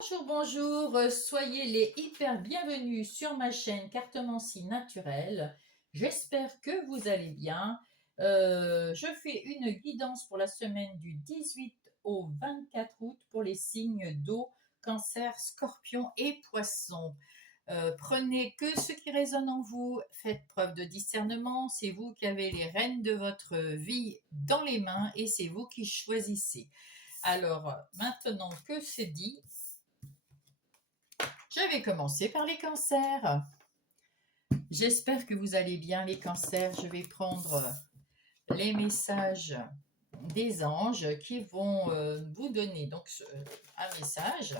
Bonjour, bonjour, soyez les hyper bienvenus sur ma chaîne Cartomancie Naturelle. J'espère que vous allez bien. Je fais une guidance pour la semaine du 18 au 24 août pour les signes d'eau, cancer, scorpion et poisson. Prenez que ce qui résonne en vous, faites preuve de discernement, c'est vous qui avez les rênes de votre vie dans les mains et c'est vous qui choisissez. Alors, maintenant que c'est dit, je vais commencer par les cancers. J'espère que vous allez bien les cancers. Je vais prendre les messages des anges qui vont vous donner donc un message.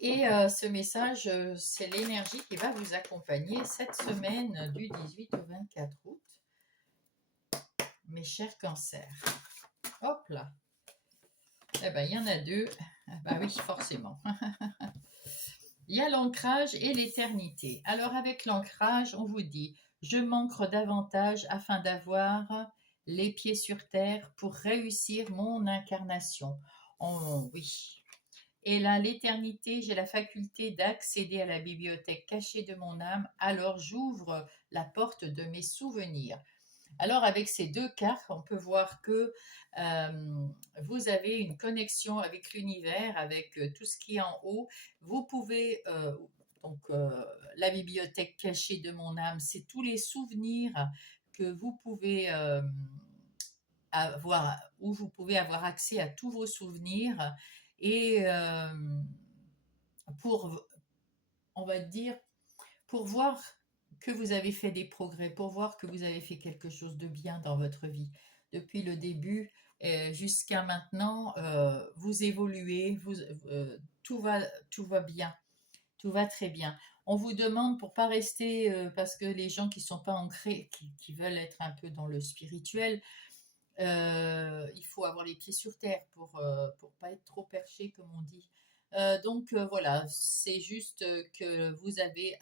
Et ce message, c'est l'énergie qui va vous accompagner cette semaine du 18 au 24 août. Mes chers cancers. Hop là. Eh bien, il y en a deux. Ben oui, forcément. Il y a l'ancrage et l'éternité. Alors avec l'ancrage, on vous dit, je m'ancre davantage afin d'avoir les pieds sur terre pour réussir mon incarnation. Oh, oui. Et là, l'éternité, j'ai la faculté d'accéder à la bibliothèque cachée de mon âme, alors j'ouvre la porte de mes souvenirs. Alors avec ces deux cartes, on peut voir que vous avez une connexion avec l'univers, avec tout ce qui est en haut. Vous pouvez, donc la bibliothèque cachée de mon âme, c'est tous les souvenirs que vous pouvez avoir, où vous pouvez avoir accès à tous vos souvenirs et pour, on va dire, pour voir que vous avez fait des progrès, pour voir que vous avez fait quelque chose de bien dans votre vie. Depuis le début jusqu'à maintenant, vous évoluez, tout va bien, tout va très bien. On vous demande pour pas rester, parce que les gens qui sont pas ancrés, qui veulent être un peu dans le spirituel, il faut avoir les pieds sur terre pour pas être trop perché, comme on dit. Donc voilà, c'est juste que vous avez,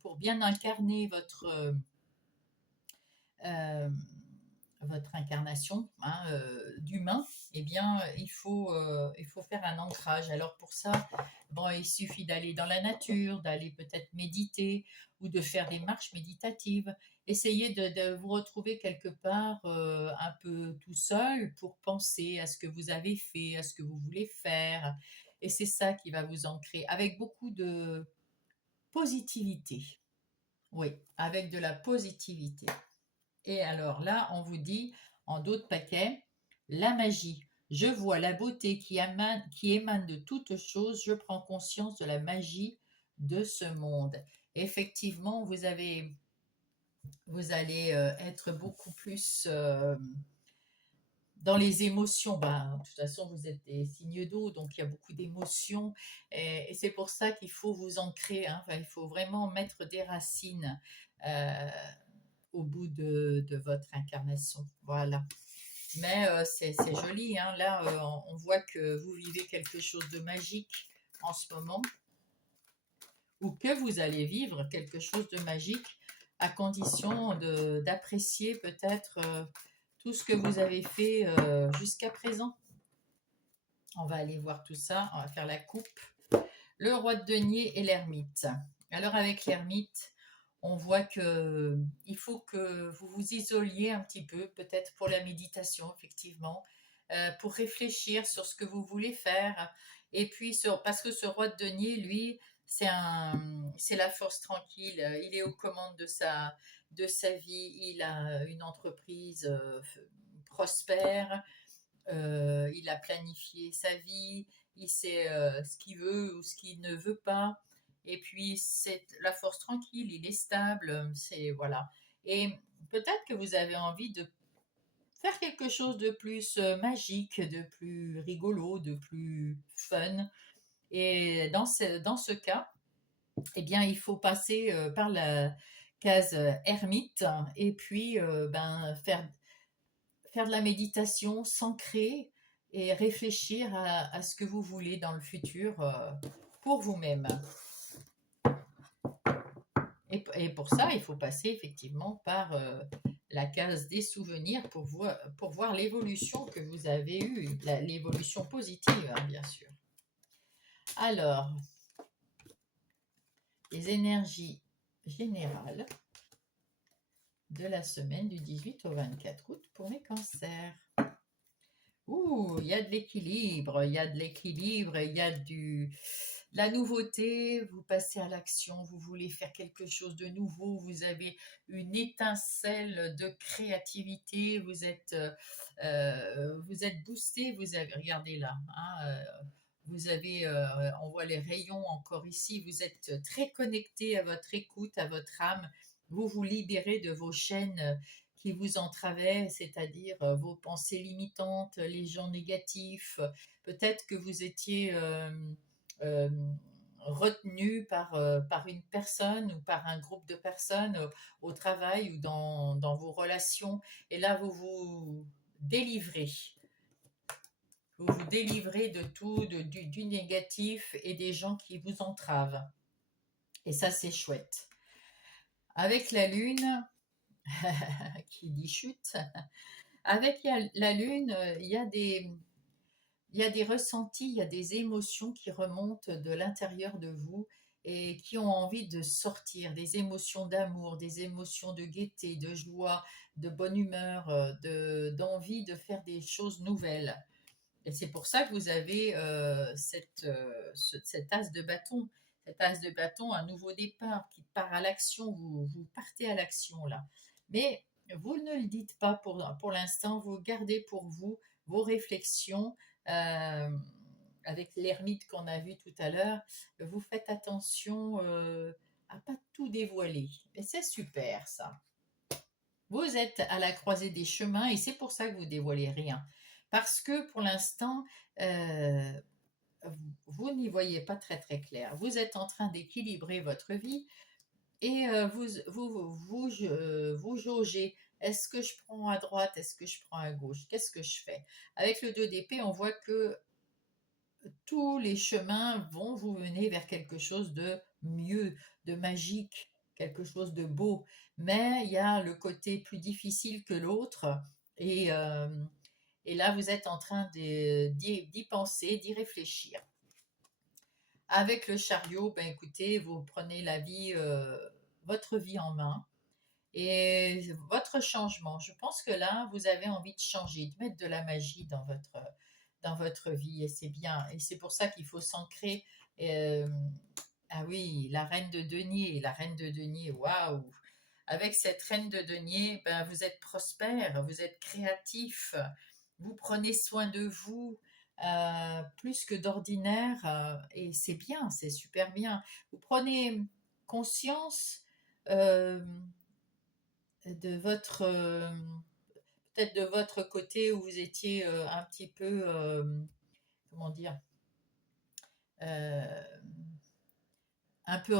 pour bien incarner euh, votre incarnation d'humain, eh bien, il faut faire un ancrage. Alors pour ça, bon, il suffit d'aller dans la nature, d'aller peut-être méditer ou de faire des marches méditatives. Essayez de vous retrouver quelque part un peu tout seul pour penser à ce que vous avez fait, à ce que vous voulez faire. Et c'est ça qui va vous ancrer avec beaucoup de positivité. Oui, avec de la positivité. Et alors là, on vous dit, en d'autres paquets, la magie. Je vois la beauté qui émane de toutes choses. Je prends conscience de la magie de ce monde. Effectivement, vous allez être beaucoup plus dans les émotions. Ben, de toute façon, vous êtes des signes d'eau, donc il y a beaucoup d'émotions. Et c'est pour ça qu'il faut vous ancrer. Hein. Enfin, il faut vraiment mettre des racines. Au bout de votre incarnation. Voilà. Mais c'est joli, hein. Là, on voit que vous vivez quelque chose de magique en ce moment, ou que vous allez vivre quelque chose de magique, à condition d'apprécier peut-être tout ce que vous avez fait jusqu'à présent. On va aller voir tout ça, on va faire la coupe. Le roi de denier et l'ermite. Alors avec l'ermite, on voit que il faut que vous vous isoliez un petit peu, peut-être pour la méditation, effectivement, pour réfléchir sur ce que vous voulez faire. Et puis, parce que ce roi de denier, lui, c'est la force tranquille. Il est aux commandes de sa vie. Il a une entreprise prospère. Il a planifié sa vie. Il sait ce qu'il veut ou ce qu'il ne veut pas. Et puis, c'est la force tranquille, il est stable, c'est voilà. Et peut-être que vous avez envie de faire quelque chose de plus magique, de plus rigolo, de plus fun. Et dans ce cas, eh bien, il faut passer par la case ermite et puis faire de la méditation, s'ancrer et réfléchir à ce que vous voulez dans le futur pour vous-même. Et pour ça, il faut passer effectivement par la case des souvenirs pour voir l'évolution que vous avez eue, l'évolution positive, hein, bien sûr. Alors, les énergies générales de la semaine du 18 au 24 août pour mes cancers. Ouh, il y a de l'équilibre, il y a de l'équilibre, il y a la nouveauté, vous passez à l'action, vous voulez faire quelque chose de nouveau, vous avez une étincelle de créativité, vous êtes boosté, vous avez, regardez là, hein, vous avez, on voit les rayons encore ici, vous êtes très connecté à votre écoute, à votre âme, vous vous libérez de vos chaînes qui vous entravaient, c'est-à-dire vos pensées limitantes, les gens négatifs. Peut-être que vous étiez euh, retenu par une personne ou par un groupe de personnes au travail ou dans vos relations. Et là, vous vous délivrez. Vous vous délivrez de tout, du négatif et des gens qui vous entravent. Et ça, c'est chouette. Avec la lune, qui dit chute, avec la lune, il y a des ressentis, il y a des émotions qui remontent de l'intérieur de vous et qui ont envie de sortir, des émotions d'amour, des émotions de gaieté, de joie, de bonne humeur, d'envie de faire des choses nouvelles. Et c'est pour ça que vous avez cet as de bâton. Cet as de bâton, un nouveau départ qui part à l'action, vous partez à l'action là. Mais vous ne le dites pas pour l'instant, vous gardez pour vous vos réflexions. euh, Avec l'ermite qu'on a vu tout à l'heure, vous faites attention à pas tout dévoiler. Et c'est super ça. Vous êtes à la croisée des chemins et c'est pour ça que vous dévoilez rien. Parce que pour l'instant, euh, vous n'y voyez pas très très clair. Vous êtes en train d'équilibrer votre vie et vous jaugez. Est-ce que je prends à droite? Est-ce que je prends à gauche? Qu'est-ce que je fais? Avec le 2 d'épée, on voit que tous les chemins vont vous mener vers quelque chose de mieux, de magique, quelque chose de beau. Mais il y a le côté plus difficile que l'autre. Et, euh, et là, vous êtes en train d'y penser, d'y réfléchir. Avec le chariot, ben écoutez, vous prenez votre vie en main et votre changement. Je pense que là, vous avez envie de changer, de mettre de la magie dans votre vie et c'est bien. Et c'est pour ça qu'il faut s'ancrer. euh, ah oui, la reine de denier, waouh! Avec cette reine de denier, ben, vous êtes prospère, vous êtes créatif, vous prenez soin de vous plus que d'ordinaire et c'est bien, c'est super bien. Vous prenez conscience euh, de votre peut-être de votre côté où vous étiez un petit peu comment dire euh, un peu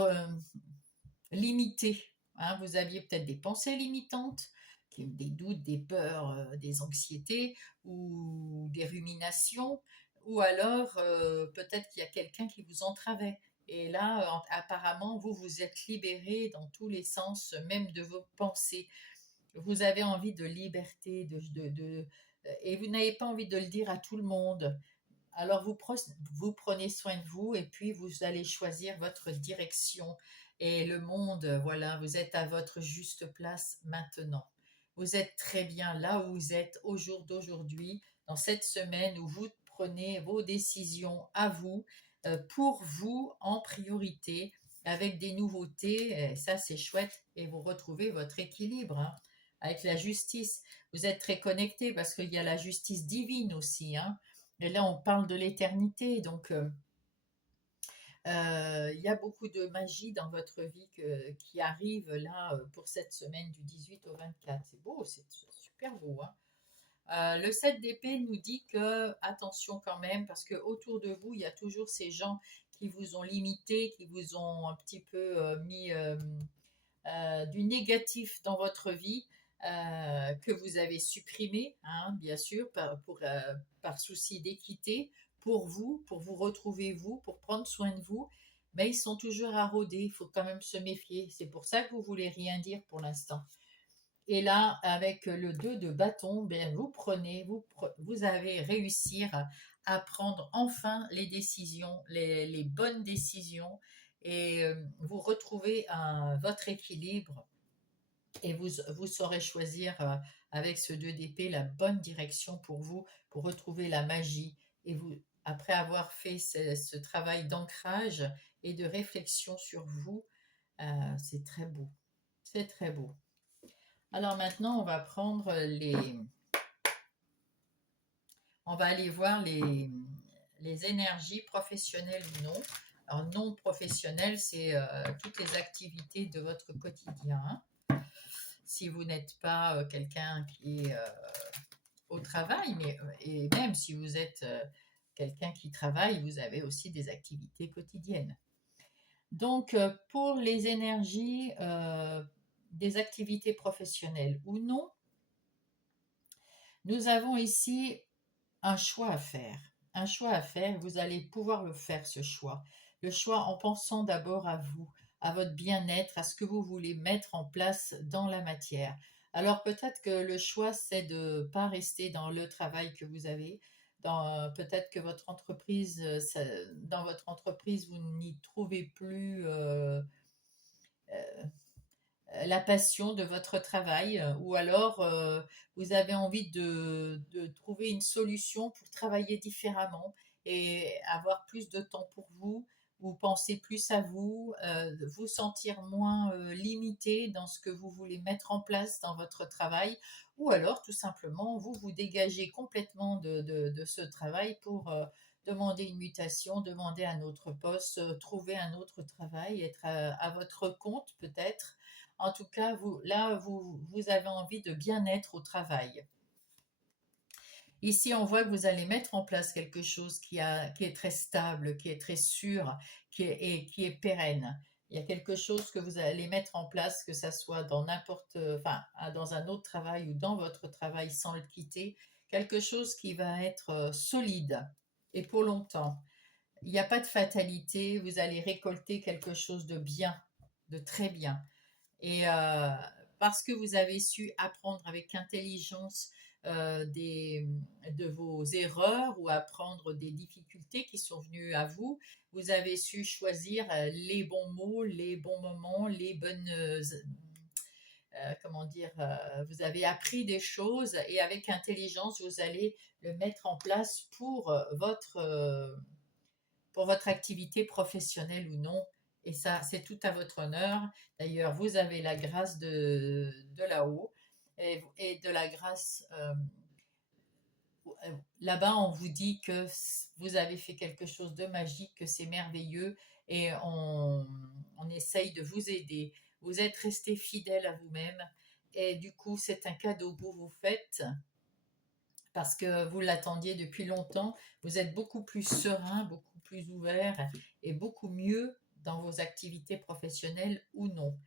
limité, hein. Vous aviez peut-être des pensées limitantes, des doutes, des peurs, des anxiétés ou des ruminations, ou alors peut-être qu'il y a quelqu'un qui vous entravait. Et là, apparemment, vous vous êtes libéré dans tous les sens, même de vos pensées. Vous avez envie de liberté, et vous n'avez pas envie de le dire à tout le monde. Alors vous prenez soin de vous et puis vous allez choisir votre direction et le monde, voilà, vous êtes à votre juste place maintenant. Vous êtes très bien là où vous êtes au jour d'aujourd'hui, dans cette semaine où vous prenez vos décisions à vous, pour vous en priorité, avec des nouveautés, et ça c'est chouette, et vous retrouvez votre équilibre, hein, avec la justice. Vous êtes très connecté parce qu'il y a la justice divine aussi, hein. Et là, on parle de l'éternité, donc il y a beaucoup de magie dans votre vie qui arrive là pour cette semaine du 18 au 24. C'est beau, c'est super beau, hein. Le 7 d'épée nous dit que, attention quand même, parce que autour de vous, il y a toujours ces gens qui vous ont limité, qui vous ont un petit peu mis du négatif dans votre vie que vous avez supprimé, hein, bien sûr, par souci d'équité pour vous retrouver vous, pour prendre soin de vous, mais ils sont toujours à rôder, il faut quand même se méfier. C'est pour ça que vous voulez rien dire pour l'instant. Et là, avec le 2 de bâton, bien, vous avez réussir à prendre enfin les décisions, les bonnes décisions, et vous retrouvez votre équilibre, et vous saurez choisir avec ce 2 d'épée la bonne direction pour vous, pour retrouver la magie. Et vous, après avoir fait ce travail d'ancrage et de réflexion sur vous, c'est très beau. C'est très beau. Alors maintenant, on va aller voir les énergies professionnelles ou non. Alors non professionnelles, c'est toutes les activités de votre quotidien. Si vous n'êtes pas quelqu'un qui est au travail, et même si vous êtes quelqu'un qui travaille, vous avez aussi des activités quotidiennes. Donc, pour les énergies des activités professionnelles ou non, nous avons ici un choix à faire. Un choix à faire, vous allez pouvoir le faire, ce choix. Le choix en pensant d'abord à vous, à votre bien-être, à ce que vous voulez mettre en place dans la matière. Alors peut-être que le choix, c'est de ne pas rester dans le travail que vous avez. Peut-être que dans votre entreprise, vous n'y trouvez plus la passion de votre travail, ou alors vous avez envie de trouver une solution pour travailler différemment et avoir plus de temps pour vous penser plus à vous, vous sentir moins limité dans ce que vous voulez mettre en place dans votre travail, ou alors tout simplement vous vous dégagez complètement de ce travail pour demander une mutation, demander un autre poste, trouver un autre travail, être à votre compte peut-être. En tout cas, vous avez envie de bien-être au travail. Ici, on voit que vous allez mettre en place quelque chose qui est très stable, qui est très sûr, qui est pérenne. Il y a quelque chose que vous allez mettre en place, que ça soit dans un autre travail ou dans votre travail sans le quitter, quelque chose qui va être solide et pour longtemps. Il n'y a pas de fatalité, vous allez récolter quelque chose de bien, de très bien. Et parce que vous avez su apprendre avec intelligence de vos erreurs, ou apprendre des difficultés qui sont venues à vous, vous avez su choisir les bons mots, les bons moments, les bonnes... comment dire, vous avez appris des choses, et avec intelligence, vous allez le mettre en place pour votre activité professionnelle ou non. Et ça, c'est tout à votre honneur. D'ailleurs, vous avez la grâce de là-haut, et de la grâce. Là-bas, on vous dit que vous avez fait quelque chose de magique, que c'est merveilleux, et on essaye de vous aider. Vous êtes resté fidèle à vous-même, et du coup, c'est un cadeau que vous vous faites parce que vous l'attendiez depuis longtemps. Vous êtes beaucoup plus serein, beaucoup plus ouvert et beaucoup mieux dans vos activités professionnelles ou non.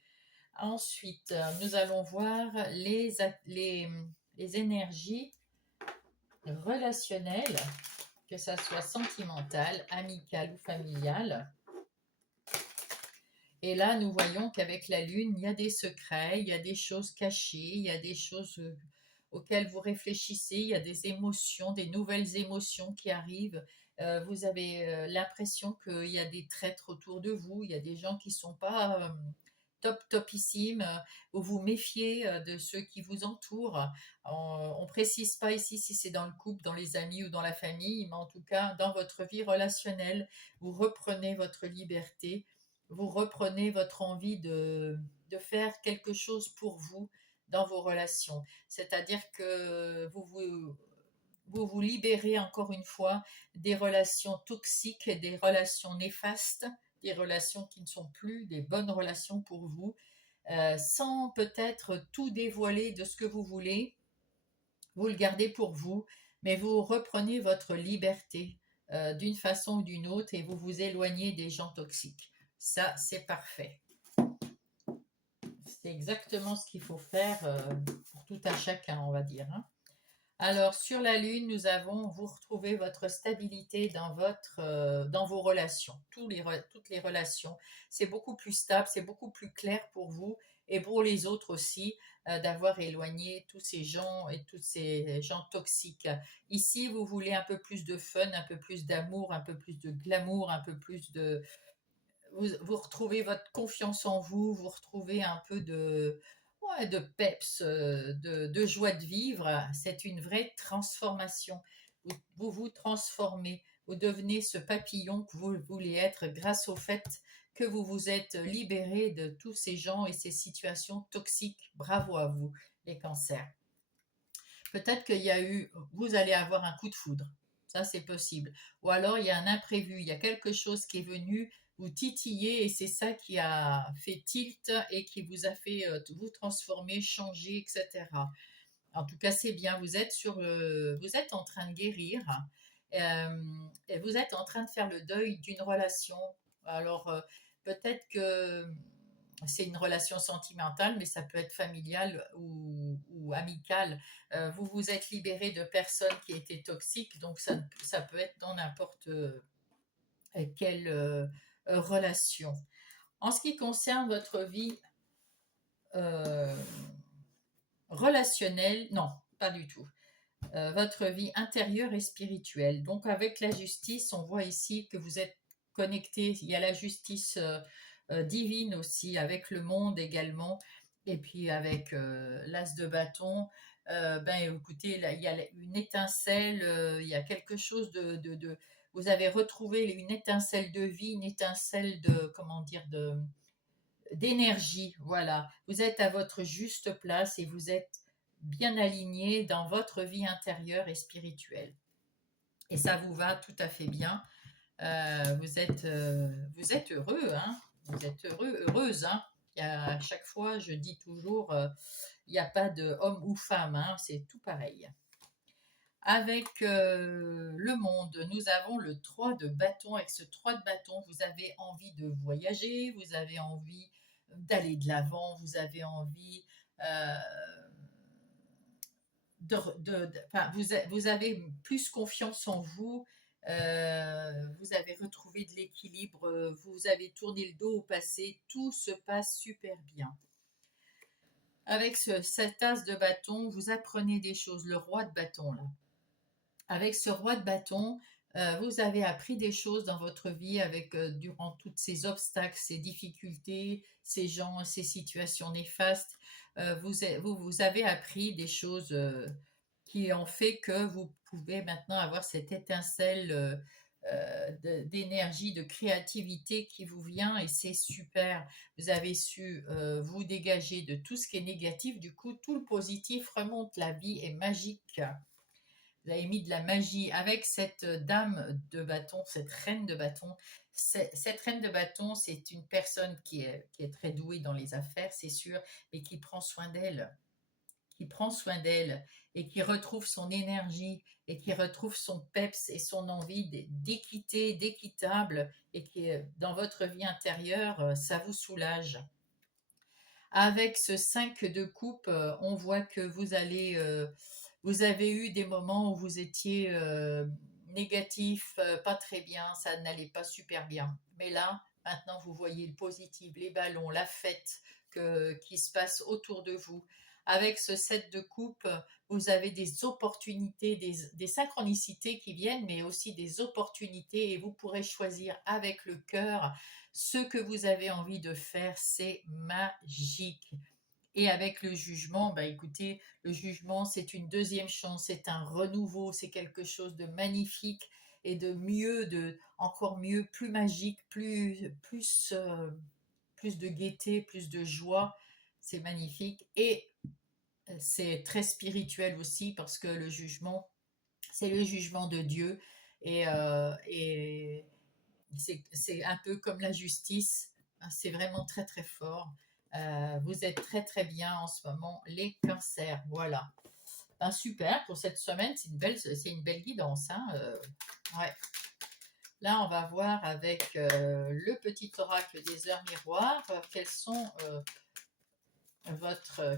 Ensuite, nous allons voir les énergies relationnelles, que ça soit sentimentale, amicale ou familiale. Et là, nous voyons qu'avec la Lune, il y a des secrets, il y a des choses cachées, il y a des choses auxquelles vous réfléchissez, il y a des émotions, des nouvelles émotions qui arrivent. Vous avez l'impression qu'il y a des traîtres autour de vous, il y a des gens qui ne sont pas topissimes, vous vous méfiez de ceux qui vous entourent. On ne précise pas ici si c'est dans le couple, dans les amis ou dans la famille, mais en tout cas, dans votre vie relationnelle, vous reprenez votre liberté, vous reprenez votre envie de faire quelque chose pour vous dans vos relations. C'est-à-dire que vous libérez encore une fois des relations toxiques, des relations néfastes, des relations qui ne sont plus des bonnes relations pour vous, sans peut-être tout dévoiler de ce que vous voulez. Vous le gardez pour vous, mais vous reprenez votre liberté d'une façon ou d'une autre, et vous vous éloignez des gens toxiques. Ça, c'est parfait. C'est exactement ce qu'il faut faire pour tout un chacun, on va dire. Hein. Alors, sur la Lune, vous retrouvez votre stabilité dans vos relations, toutes les relations. C'est beaucoup plus stable, c'est beaucoup plus clair pour vous, et pour les autres aussi, d'avoir éloigné tous ces gens et tous ces gens toxiques. Ici, vous voulez un peu plus de fun, un peu plus d'amour, un peu plus de glamour, un peu plus de... Vous retrouvez votre confiance en vous, vous retrouvez un peu de, ouais, de peps, de joie de vivre. C'est une vraie transformation. Vous vous transformez, vous devenez ce papillon que vous voulez être grâce au fait que vous vous êtes libéré de tous ces gens et ces situations toxiques. Bravo à vous, les cancers. Peut-être qu'il y a eu, vous allez avoir un coup de foudre. Ça, c'est possible. Ou alors, il y a un imprévu. Il y a quelque chose qui est venu vous titiller et c'est ça qui a fait tilt et qui vous a fait vous transformer, changer, etc. En tout cas, c'est bien. Vous êtes en train de guérir et vous êtes en train de faire le deuil d'une relation. Alors, peut-être que c'est une relation sentimentale, mais ça peut être familiale ou amicale. Vous vous êtes libéré de personnes qui étaient toxiques, donc ça peut être dans n'importe quelle relation. En ce qui concerne votre vie euh, relationnelle, non, pas du tout. Votre vie intérieure et spirituelle. Donc avec la justice, on voit ici que vous êtes connecté. Il y a la justice divine aussi, avec le monde également, et puis avec l'as de bâton. Ben écoutez, là, il y a une étincelle, il y a quelque chose vous avez retrouvé une étincelle de vie, une étincelle de, comment dire, d'énergie. Voilà, vous êtes à votre juste place et vous êtes bien aligné dans votre vie intérieure et spirituelle. Et ça vous va tout à fait bien. Vous êtes heureux, hein. Vous êtes heureux, heureuse, hein. À chaque fois, je dis toujours, il n'y a pas de homme ou femme, hein, c'est tout pareil. Avec le monde, nous avons le 3 de bâton. Avec ce 3 de bâton, vous avez envie de voyager, vous avez envie d'aller de l'avant, vous avez envie euh, enfin, vous avez plus confiance en vous, vous avez retrouvé de l'équilibre, vous avez tourné le dos au passé, tout se passe super bien. Avec cet as de bâton, vous apprenez des choses, le roi de bâton là. Avec ce roi de bâton, vous avez appris des choses dans votre vie avec durant tous ces obstacles, ces difficultés, ces gens, ces situations néfastes. Vous avez appris des choses qui ont fait que vous pouvez maintenant avoir cette étincelle d'énergie, de créativité qui vous vient et c'est super. Vous avez su vous dégager de tout ce qui est négatif. Du coup, tout le positif remonte. La vie est magique. Vous avez mis de la magie avec cette dame de bâton, cette reine de bâton. Cette reine de bâton, c'est une personne qui est très douée dans les affaires, c'est sûr, mais qui prend soin d'elle, qui prend soin d'elle et qui retrouve son énergie et qui retrouve son peps et son envie d'équité, d'équitable et qui, dans votre vie intérieure, ça vous soulage. Avec ce 5 de coupe, on voit que vous avez eu des moments où vous étiez négatif, pas très bien, ça n'allait pas super bien. Mais là, maintenant, vous voyez le positif, les ballons, la fête qui se passe autour de vous. Avec ce 7 de coupe, vous avez des opportunités, des synchronicités qui viennent, mais aussi des opportunités et vous pourrez choisir avec le cœur ce que vous avez envie de faire, c'est magique. Et avec le jugement, bah écoutez, le jugement, c'est une deuxième chance, c'est un renouveau, c'est quelque chose de magnifique et de mieux, de encore mieux, plus magique, plus de gaieté, plus de joie. C'est magnifique et c'est très spirituel aussi parce que le jugement, c'est le jugement de Dieu et c'est un peu comme la justice. C'est vraiment très très fort. Vous êtes très très bien en ce moment, les cancers. Voilà. Ben, super pour cette semaine. C'est une belle guidance. Hein, ouais. Là, on va voir avec le petit oracle des heures miroirs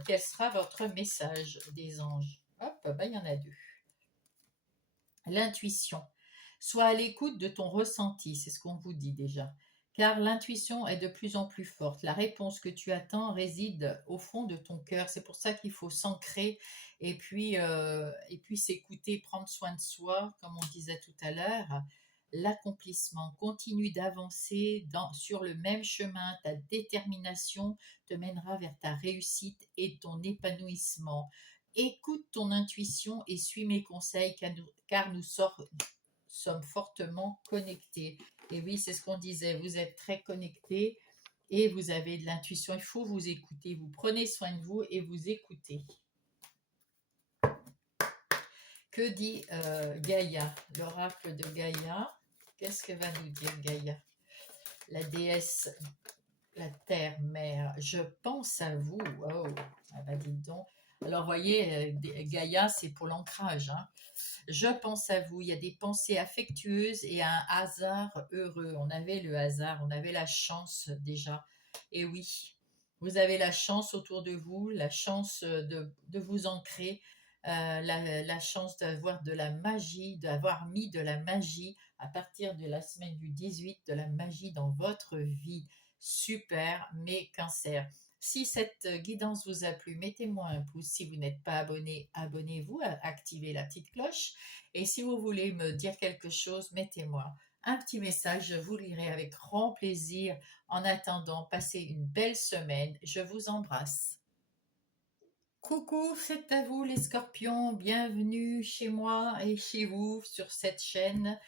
quel sera votre message des anges. Hop, ben, il y en a deux. L'intuition. Sois à l'écoute de ton ressenti, c'est ce qu'on vous dit déjà. car l'intuition est de plus en plus forte. La réponse que tu attends réside au fond de ton cœur. C'est pour ça qu'il faut s'ancrer et puis s'écouter, prendre soin de soi, comme on disait tout à l'heure. L'accomplissement continue d'avancer sur le même chemin. Ta détermination te mènera vers ta réussite et ton épanouissement. Écoute ton intuition et suis mes conseils car nous sommes fortement connectés. Et oui, c'est ce qu'on disait, vous êtes très connectés et vous avez de l'intuition. Il faut vous écouter, vous prenez soin de vous et vous écoutez. Que dit Gaïa, l'oracle de Gaïa? Qu'est-ce que va nous dire Gaïa? La déesse, la terre, mère, je pense à vous. Oh, ah bah dites donc. Alors, voyez, Gaïa, c'est pour l'ancrage. Hein. Je pense à vous. Il y a des pensées affectueuses et un hasard heureux. On avait le hasard, on avait la chance déjà. Et oui, vous avez la chance autour de vous, la chance de vous ancrer, la chance d'avoir de la magie, d'avoir mis de la magie à partir de la semaine du 18, de la magie dans votre vie. Super, mes cancers. Si cette guidance vous a plu, mettez-moi un pouce. Si vous n'êtes pas abonné, abonnez-vous, activez la petite cloche. Et si vous voulez me dire quelque chose, mettez-moi un petit message. Je vous lirai avec grand plaisir. En attendant, passez une belle semaine. Je vous embrasse. Coucou, c'est à vous les scorpions. Bienvenue chez moi et chez vous sur cette chaîne.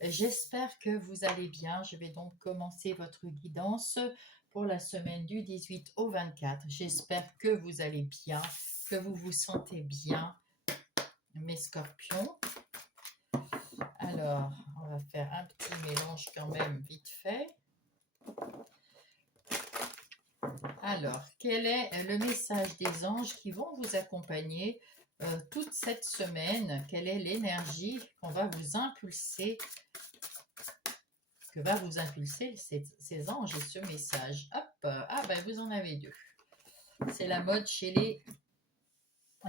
J'espère que vous allez bien. Je vais donc commencer votre guidance pour la semaine du 18 au 24. J'espère que vous allez bien, que vous vous sentez bien, mes scorpions. Alors, on va faire un petit mélange quand même vite fait. Alors, quel est le message des anges qui vont vous accompagner toute cette semaine? Quelle est l'énergie qu'on va vous impulser, que va vous impulser ces anges et ce message? Hop, ah ben vous en avez deux. C'est la mode chez les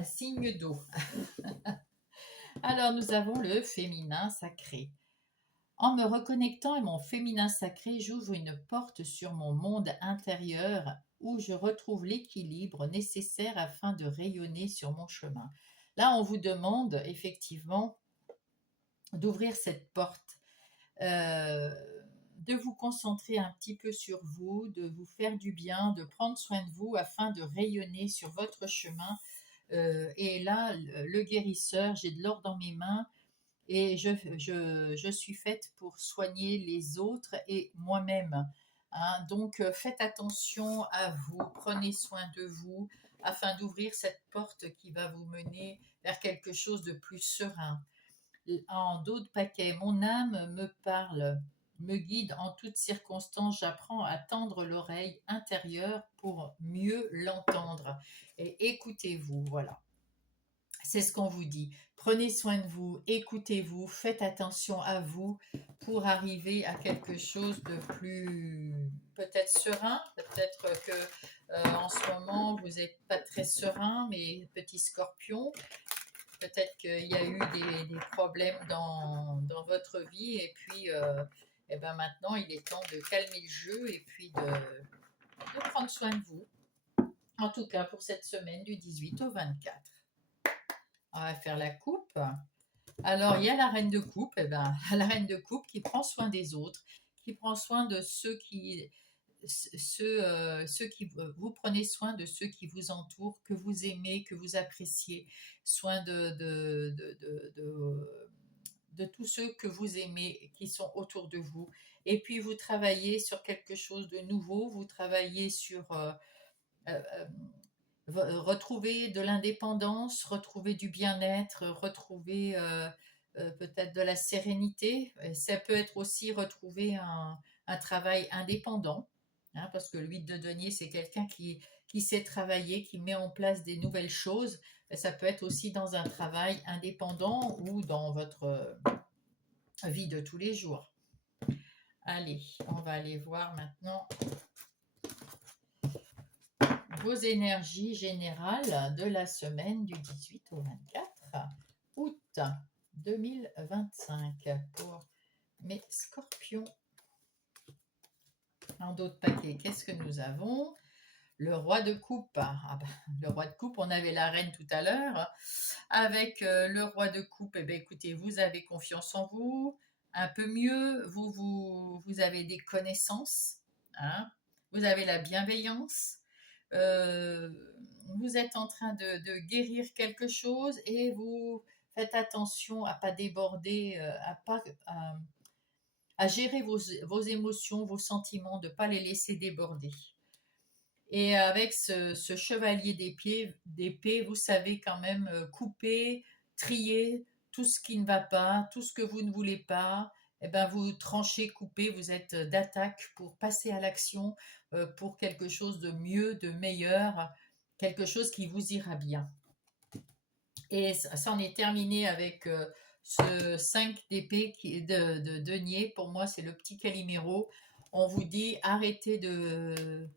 signes d'eau. Alors, nous avons le féminin sacré. En me reconnectant à mon féminin sacré, j'ouvre une porte sur mon monde intérieur où je retrouve l'équilibre nécessaire afin de rayonner sur mon chemin. Là, on vous demande effectivement d'ouvrir cette porte, de vous concentrer un petit peu sur vous, de vous faire du bien, de prendre soin de vous afin de rayonner sur votre chemin. Et là, le guérisseur, j'ai de l'or dans mes mains. Et je suis faite pour soigner les autres et moi-même. Hein. Donc, faites attention à vous, prenez soin de vous afin d'ouvrir cette porte qui va vous mener vers quelque chose de plus serein. En d'autres paquets, mon âme me parle, me guide en toutes circonstances. J'apprends à tendre l'oreille intérieure pour mieux l'entendre. Et écoutez-vous, voilà. C'est ce qu'on vous dit. Prenez soin de vous, écoutez-vous, faites attention à vous pour arriver à quelque chose de plus peut-être serein. Peut-être que en ce moment vous n'êtes pas très serein, mes petits scorpions. Peut-être qu'il y a eu des problèmes dans votre vie et puis et ben maintenant il est temps de calmer le jeu et puis de prendre soin de vous. En tout cas pour cette semaine du 18 au 24. On va faire la coupe. Alors, il y a la reine de coupe, et ben, la reine de coupe qui prend soin des autres, qui prend soin de ceux qui vous prenez soin de ceux qui vous entourent, que vous aimez, que vous appréciez, soin de tous ceux que vous aimez qui sont autour de vous. Et puis, vous travaillez sur quelque chose de nouveau, vous travaillez sur euh, retrouver de l'indépendance, retrouver du bien-être, retrouver peut-être de la sérénité. Et ça peut être aussi retrouver un travail indépendant, hein, parce que le 8 de denier, c'est quelqu'un qui sait travailler, qui met en place des nouvelles choses. Et ça peut être aussi dans un travail indépendant ou dans votre vie de tous les jours. Allez, on va aller voir maintenant vos énergies générales de la semaine du 18 au 24 août 2025 pour mes scorpions. En d'autres paquets, qu'est-ce que nous avons? Le roi de coupe. Ah bah, le roi de coupe, on avait la reine tout à l'heure. Avec le roi de coupe, eh bien, écoutez, vous avez confiance en vous, un peu mieux, vous avez des connaissances, hein, vous avez la bienveillance, euh, vous êtes en train de guérir quelque chose et vous faites attention à pas déborder, à gérer vos émotions, vos sentiments, de ne pas les laisser déborder. Et avec ce chevalier d'épée, vous savez quand même couper, trier tout ce qui ne va pas, tout ce que vous ne voulez pas. Eh ben, vous tranchez, coupez, vous êtes d'attaque pour passer à l'action, pour quelque chose de mieux, de meilleur, quelque chose qui vous ira bien. Et ça en est terminé avec ce 5 d'épée de denier. Pour moi, c'est le petit Calimero. On vous dit arrêtez de,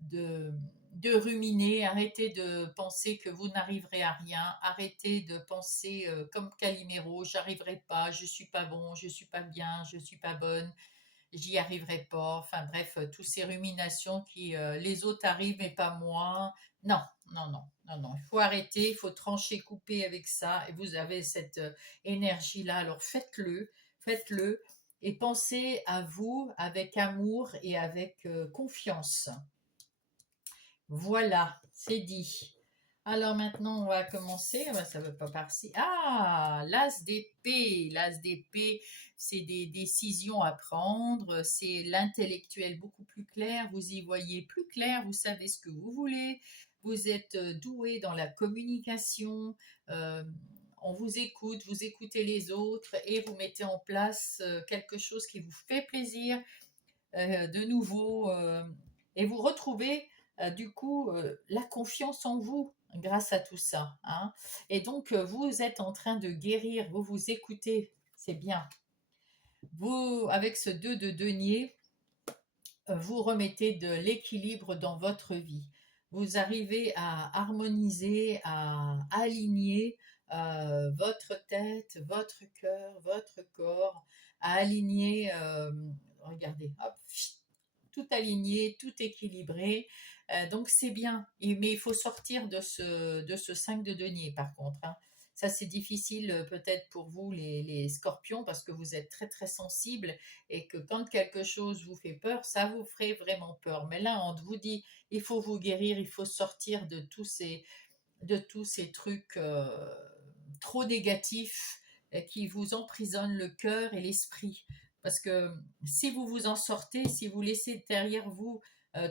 de ruminer, arrêtez de penser que vous n'arriverez à rien, arrêtez de penser comme Calimero, j'arriverai pas, je suis pas bon, je suis pas bien, je suis pas bonne, j'y arriverai pas. Enfin bref, toutes ces ruminations qui les autres arrivent mais pas moi. Non, non, non, non, non. Il faut arrêter, il faut trancher, couper avec ça. Et vous avez cette énergie-là, alors faites-le, faites-le. Et pensez à vous avec amour et avec confiance. Voilà, c'est dit. Alors maintenant, on va commencer. Ça ne veut pas partir. Ah, l'as d'épée. L'as d'épée, c'est des décisions à prendre. C'est l'intellectuel beaucoup plus clair. Vous y voyez plus clair. Vous savez ce que vous voulez. Vous êtes doué dans la communication. Euh, on vous écoute, vous écoutez les autres et vous mettez en place quelque chose qui vous fait plaisir de nouveau. Et vous retrouvez du coup la confiance en vous grâce à tout ça, hein. Et donc vous êtes en train de guérir, vous vous écoutez, c'est bien. Vous, avec ce 2 de denier, vous remettez de l'équilibre dans votre vie. Vous arrivez à harmoniser, à aligner votre tête, votre cœur, votre corps, à aligner, regardez, hop, tout aligné, tout équilibré. Donc c'est bien. Mais il faut sortir de ce 5 de denier par contre, hein. Ça, c'est difficile peut-être pour vous, les scorpions, parce que vous êtes très, très sensibles et que quand quelque chose vous fait peur, ça vous ferait vraiment peur. Mais là, on vous dit, il faut vous guérir, il faut sortir de tous ces trucs trop négatifs qui vous emprisonnent le cœur et l'esprit. Parce que si vous vous en sortez, si vous laissez derrière vous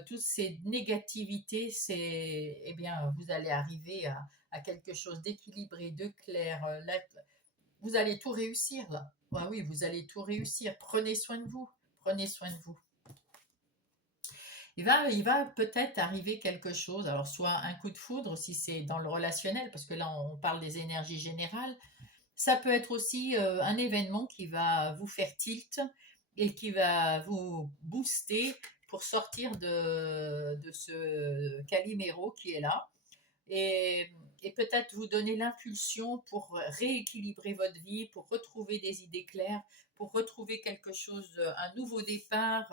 toutes ces négativités, eh bien, vous allez arriver à quelque chose d'équilibré, de clair. Là, vous allez tout réussir là. Ah oui, vous allez tout réussir. Prenez soin de vous. Prenez soin de vous. Il va peut-être arriver quelque chose, alors soit un coup de foudre si c'est dans le relationnel, parce que là on parle des énergies générales. Ça peut être aussi un événement qui va vous faire tilt et qui va vous booster pour sortir de ce Calimero qui est là et, et peut-être vous donner l'impulsion pour rééquilibrer votre vie, pour retrouver des idées claires, pour retrouver quelque chose, un nouveau départ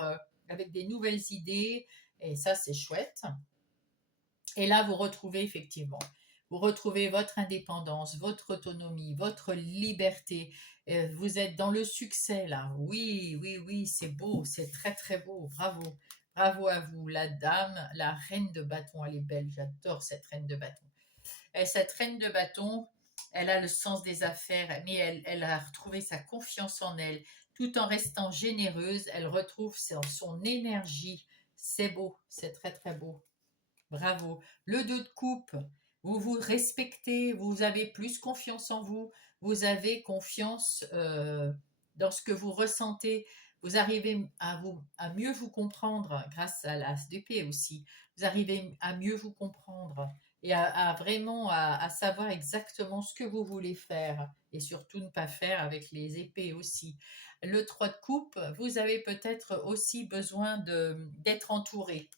avec des nouvelles idées. Et ça, c'est chouette. Et là, vous retrouvez effectivement, vous retrouvez votre indépendance, votre autonomie, votre liberté. Vous êtes dans le succès là. Oui, oui, oui, c'est beau, c'est très, très beau. Bravo. Bravo à vous, la dame, la reine de bâton. Elle est belle, j'adore cette reine de bâton. Et cette reine de bâton, elle a le sens des affaires, mais elle a retrouvé sa confiance en elle. Tout en restant généreuse, elle retrouve son énergie. C'est beau, c'est très, très beau. Bravo. Le 2 de coupe, vous vous respectez, vous avez plus confiance en vous, vous avez confiance dans ce que vous ressentez, vous arrivez à mieux vous comprendre grâce à l'as d'épée aussi. Vous arrivez à mieux vous comprendre et à vraiment à savoir exactement ce que vous voulez faire et surtout ne pas faire avec les épées aussi. Le 3 de coupe, vous avez peut-être aussi besoin d'être entouré.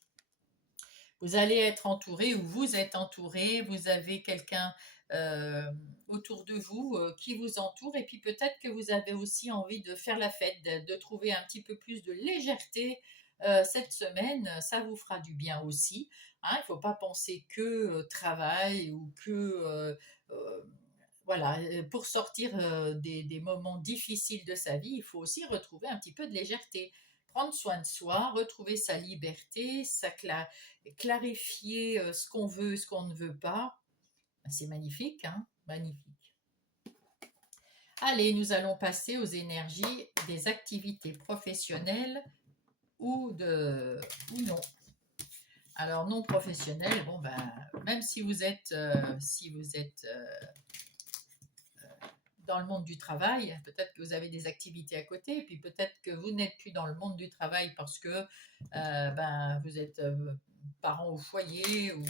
Vous allez être entouré ou vous êtes entouré, vous avez quelqu'un euh, autour de vous, qui vous entourent. Et puis peut-être que vous avez aussi envie de faire la fête, de trouver un petit peu plus de légèreté cette semaine. Ça vous fera du bien aussi. Hein. Il ne faut pas penser que travail ou que... voilà, pour sortir des moments difficiles de sa vie, il faut aussi retrouver un petit peu de légèreté, prendre soin de soi, retrouver sa liberté, clarifier ce qu'on veut, ce qu'on ne veut pas. C'est magnifique, hein? Magnifique. Allez, nous allons passer aux énergies des activités professionnelles ou non. Alors non professionnelles, bon ben, même si vous êtes dans le monde du travail, peut-être que vous avez des activités à côté, et puis peut-être que vous n'êtes plus dans le monde du travail parce que ben, vous êtes parent au foyer ou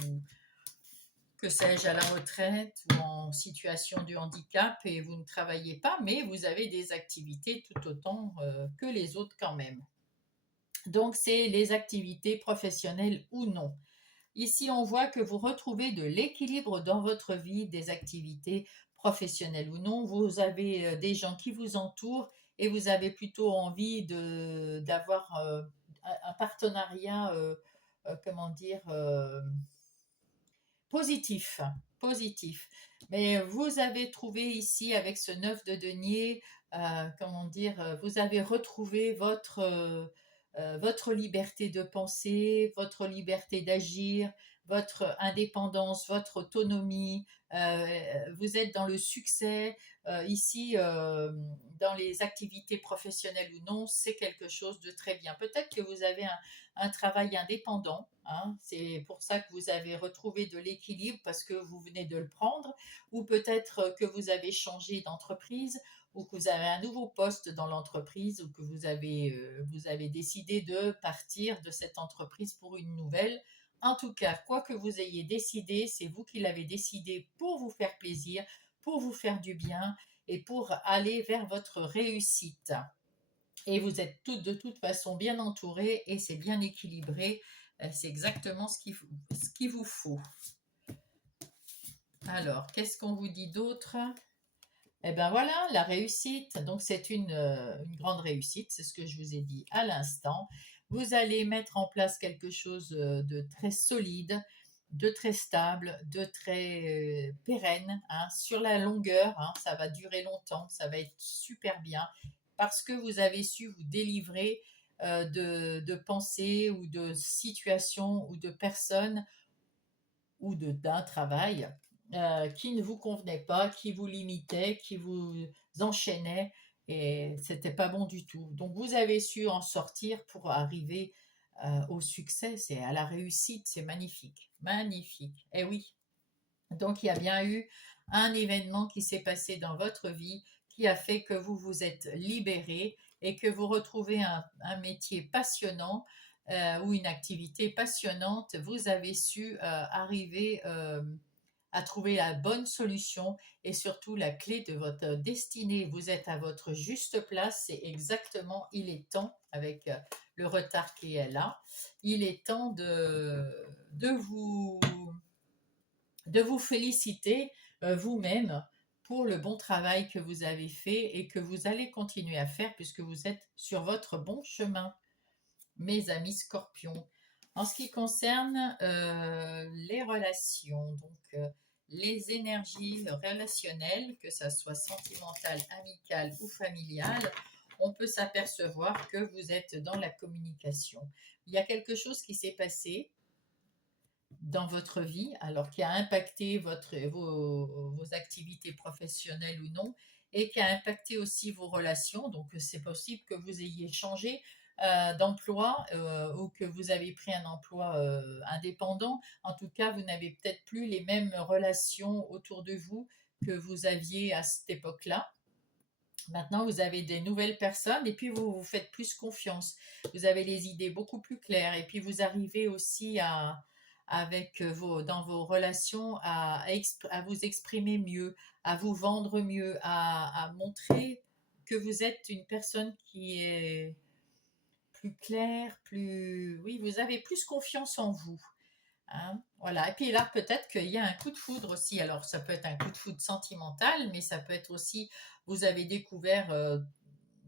que sais-je, à la retraite ou en situation de handicap et vous ne travaillez pas, mais vous avez des activités tout autant que les autres quand même. Donc, c'est les activités professionnelles ou non. Ici, on voit que vous retrouvez de l'équilibre dans votre vie, des activités professionnelles ou non. Vous avez des gens qui vous entourent et vous avez plutôt envie d'avoir un partenariat, comment dire, positif, positif. Mais vous avez trouvé ici avec ce 9 de denier, comment dire, vous avez retrouvé votre liberté de penser, votre liberté d'agir, votre indépendance, votre autonomie. Vous êtes dans le succès. Ici, dans les activités professionnelles ou non, c'est quelque chose de très bien. Peut-être que vous avez un travail indépendant. Hein, c'est pour ça que vous avez retrouvé de l'équilibre parce que vous venez de le prendre, ou peut-être que vous avez changé d'entreprise, ou que vous avez un nouveau poste dans l'entreprise, ou que vous avez décidé de partir de cette entreprise pour une nouvelle. En tout cas, quoi que vous ayez décidé, c'est vous qui l'avez décidé pour vous faire plaisir, pour vous faire du bien et pour aller vers votre réussite. Et vous êtes toutes de toute façon bien entourées et c'est bien équilibré. C'est exactement ce qu'il vous faut. Alors, qu'est-ce qu'on vous dit d'autre? Eh bien voilà, la réussite. Donc c'est une grande réussite, c'est ce que je vous ai dit à l'instant. Vous allez mettre en place quelque chose de très solide, de très stable, de très pérenne, hein, sur la longueur. Hein, ça va durer longtemps, ça va être super bien parce que vous avez su vous délivrer de pensées ou de situations ou de personnes ou d'un travail qui ne vous convenait pas, qui vous limitait, qui vous enchaînait et c'était pas bon du tout. Donc vous avez su en sortir pour arriver au succès, c'est à la réussite, c'est magnifique, magnifique. Et oui, donc il y a bien eu un événement qui s'est passé dans votre vie qui a fait que vous vous êtes libéré et que vous retrouvez un métier passionnant ou une activité passionnante. Vous avez su arriver à trouver la bonne solution et surtout la clé de votre destinée. Vous êtes à votre juste place, c'est exactement, il est temps, avec le retard qui est là, il est temps de vous de vous féliciter vous-même pour le bon travail que vous avez fait et que vous allez continuer à faire puisque vous êtes sur votre bon chemin, mes amis scorpions. En ce qui concerne les relations, donc les énergies relationnelles, que ça soit sentimentale, amicale ou familiale, on peut s'apercevoir que vous êtes dans la communication. Il y a quelque chose qui s'est passé dans votre vie, alors qui a impacté vos activités professionnelles ou non, et qui a impacté aussi vos relations. Donc, c'est possible que vous ayez changé d'emploi ou que vous avez pris un emploi indépendant. En tout cas, vous n'avez peut-être plus les mêmes relations autour de vous que vous aviez à cette époque-là. Maintenant, vous avez des nouvelles personnes et puis vous vous faites plus confiance. Vous avez les idées beaucoup plus claires et puis vous arrivez aussi dans vos relations à vous exprimer mieux, à vous vendre mieux, à montrer que vous êtes une personne qui est plus claire, oui, vous avez plus confiance en vous. hein. Voilà. Et puis là, peut-être qu'il y a un coup de foudre aussi. Alors, ça peut être un coup de foudre sentimental, mais ça peut être aussi, vous avez découvert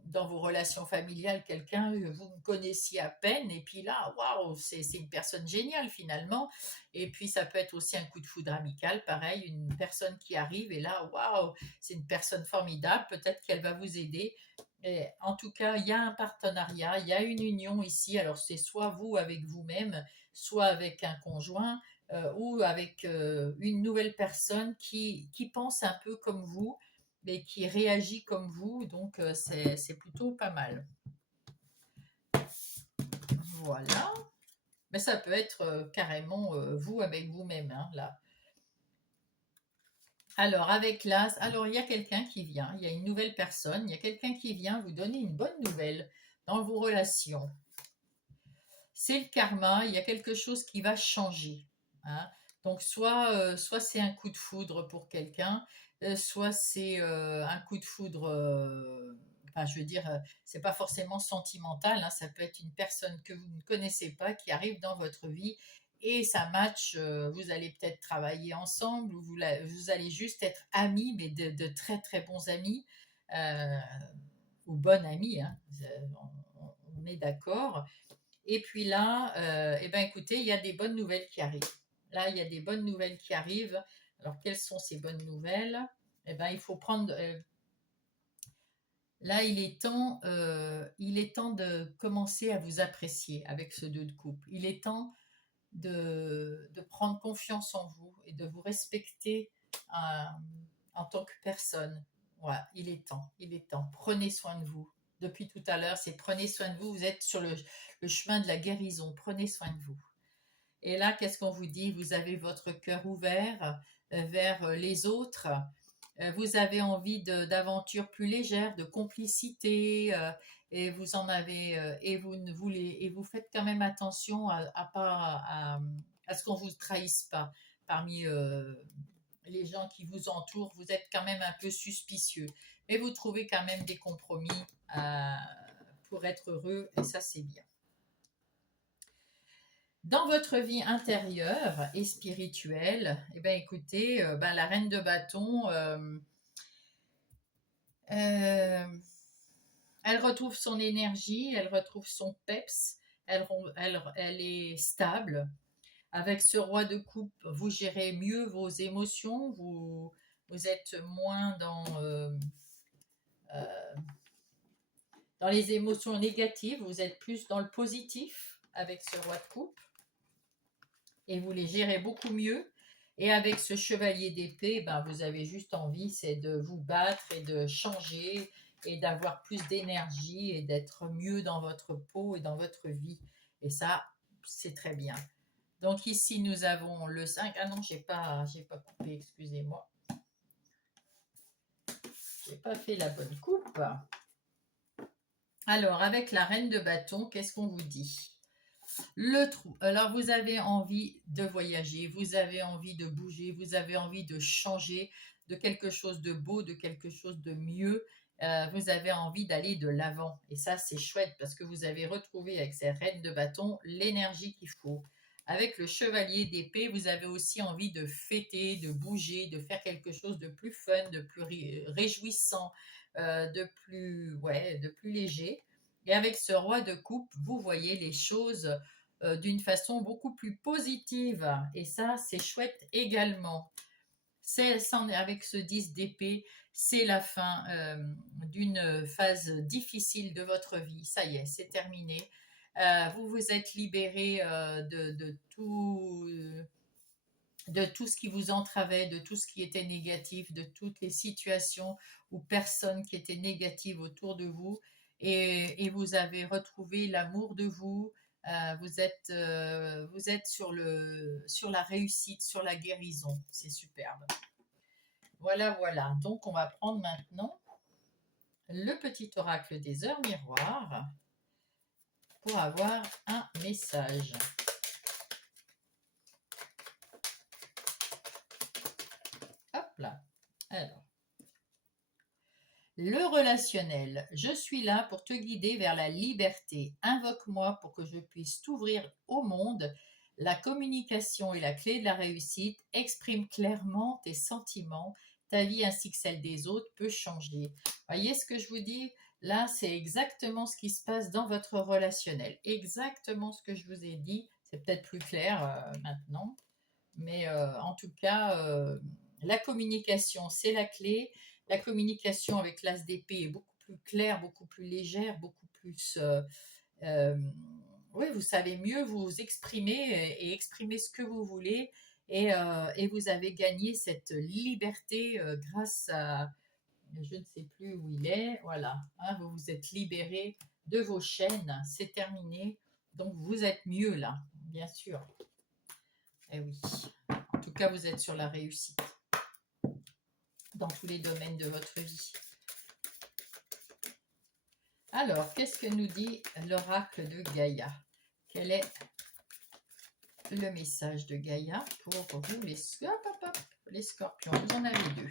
dans vos relations familiales quelqu'un que vous ne connaissiez à peine, et puis là, waouh, c'est une personne géniale finalement. Et puis, ça peut être aussi un coup de foudre amical, pareil, une personne qui arrive, et là, waouh, c'est une personne formidable, peut-être qu'elle va vous aider. Et en tout cas, il y a un partenariat, il y a une union ici. Alors, c'est soit vous avec vous-même, soit avec un conjoint, ou avec une nouvelle personne qui pense un peu comme vous, mais qui réagit comme vous. Donc, c'est plutôt pas mal. Voilà. Mais ça peut être carrément vous avec vous-même, hein, là. Alors, avec l'as, alors il y a quelqu'un qui vient, il y a une nouvelle personne, il y a quelqu'un qui vient vous donner une bonne nouvelle dans vos relations. C'est le karma, il y a quelque chose qui va changer, hein. Donc, soit c'est un coup de foudre pour quelqu'un, soit c'est un coup de foudre, enfin, je veux dire, c'est pas forcément sentimental, hein, ça peut être une personne que vous ne connaissez pas qui arrive dans votre vie et ça match, vous allez peut-être travailler ensemble ou vous allez juste être amis, mais de très très bons amis, euh, ou bonnes amies, hein, on est d'accord. Et puis là, eh ben, écoutez, il y a des bonnes nouvelles qui arrivent. Là, il y a des bonnes nouvelles qui arrivent. Alors, quelles sont ces bonnes nouvelles? Eh ben, il faut prendre. Là, il est temps de commencer à vous apprécier avec ce 2 de coupe. Il est temps de prendre confiance en vous et de vous respecter euh, en tant que personne. Voilà, il est temps, il est temps. Prenez soin de vous. Depuis tout à l'heure, c'est prenez soin de vous. Vous êtes sur le chemin de la guérison. Prenez soin de vous. Et là, qu'est-ce qu'on vous dit? Vous avez votre cœur ouvert vers les autres. Vous avez envie d'aventures plus légères, de complicité, et vous en avez, et vous ne voulez, et vous faites quand même attention à ce qu'on vous trahisse pas. Parmi les gens qui vous entourent, vous êtes quand même un peu suspicieux, mais vous trouvez quand même des compromis euh, pour être heureux, et ça c'est bien. Dans votre vie intérieure et spirituelle, eh ben, écoutez, ben, la reine de bâton, euh, elle retrouve son énergie, elle retrouve son peps, elle est stable. Avec ce roi de coupe, vous gérez mieux vos émotions, vous êtes moins euh, dans les émotions négatives, vous êtes plus dans le positif avec ce roi de coupe et vous les gérez beaucoup mieux. Et avec ce chevalier d'épée, ben, vous avez juste envie, c'est de vous battre et de changer et d'avoir plus d'énergie et d'être mieux dans votre peau et dans votre vie. Et ça, c'est très bien. Donc ici, nous avons le 5. Ah non, j'ai pas coupé, excusez-moi. J'ai pas fait la bonne coupe. Alors, avec la reine de bâton, qu'est-ce qu'on vous dit? Le trou. Alors, vous avez envie de voyager, vous avez envie de bouger, vous avez envie de changer de quelque chose de beau, de quelque chose de mieux. Vous avez envie d'aller de l'avant. Et ça, c'est chouette parce que vous avez retrouvé avec ces reines de bâton l'énergie qu'il faut. Avec le chevalier d'épée, vous avez aussi envie de fêter, de bouger, de faire quelque chose de plus fun, de plus réjouissant, de plus léger. Et avec ce roi de coupe, vous voyez les choses d'une façon beaucoup plus positive. Et ça, c'est chouette également. Avec ce 10 d'épée, c'est la fin d'une phase difficile de votre vie. Ça y est, c'est terminé. Vous vous êtes libéré de tout ce qui vous entravait, de tout ce qui était négatif, de toutes les situations ou personnes qui étaient négatives autour de vous. Et vous avez retrouvé l'amour de vous. Vous êtes sur la réussite, sur la guérison. C'est superbe. Voilà, voilà. Donc, on va prendre maintenant le petit oracle des heures miroirs pour avoir un message. Hop là. Alors, le relationnel. Je suis là pour te guider vers la liberté. Invoque-moi pour que je puisse t'ouvrir au monde. La communication est la clé de la réussite. Exprime clairement tes sentiments. Ta vie ainsi que celle des autres peut changer. Voyez ce que je vous dis? Là, c'est exactement ce qui se passe dans votre relationnel. Exactement ce que je vous ai dit. C'est peut-être plus clair maintenant. Mais en tout cas, la communication, c'est la clé. La communication avec l'as d'épée est beaucoup plus claire, beaucoup plus légère, beaucoup plus... euh, oui, vous savez mieux vous exprimer et exprimer ce que vous voulez. Et vous avez gagné cette liberté grâce à... Je ne sais plus où il est. Voilà, hein, vous vous êtes libéré de vos chaînes. C'est terminé. Donc vous êtes mieux là, bien sûr. Eh oui. En tout cas, vous êtes sur la réussite dans tous les domaines de votre vie. Alors, qu'est-ce que nous dit l'oracle de Gaïa? Quel est le message de Gaïa pour vous, les scorpions? Vous en avez deux.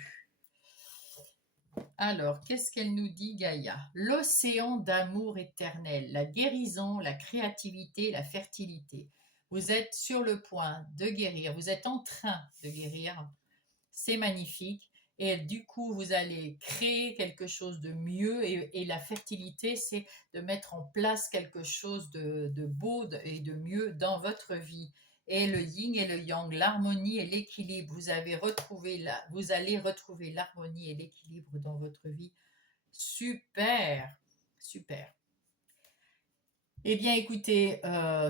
Alors, qu'est-ce qu'elle nous dit, Gaïa? L'océan d'amour éternel, la guérison, la créativité, la fertilité. Vous êtes sur le point de guérir, vous êtes en train de guérir. C'est magnifique. Et du coup, vous allez créer quelque chose de mieux. Et la fertilité, c'est de mettre en place quelque chose de beau et de mieux dans votre vie. Et le yin et le yang, l'harmonie et l'équilibre, vous allez retrouver l'harmonie et l'équilibre dans votre vie. Super, super. Eh bien, écoutez,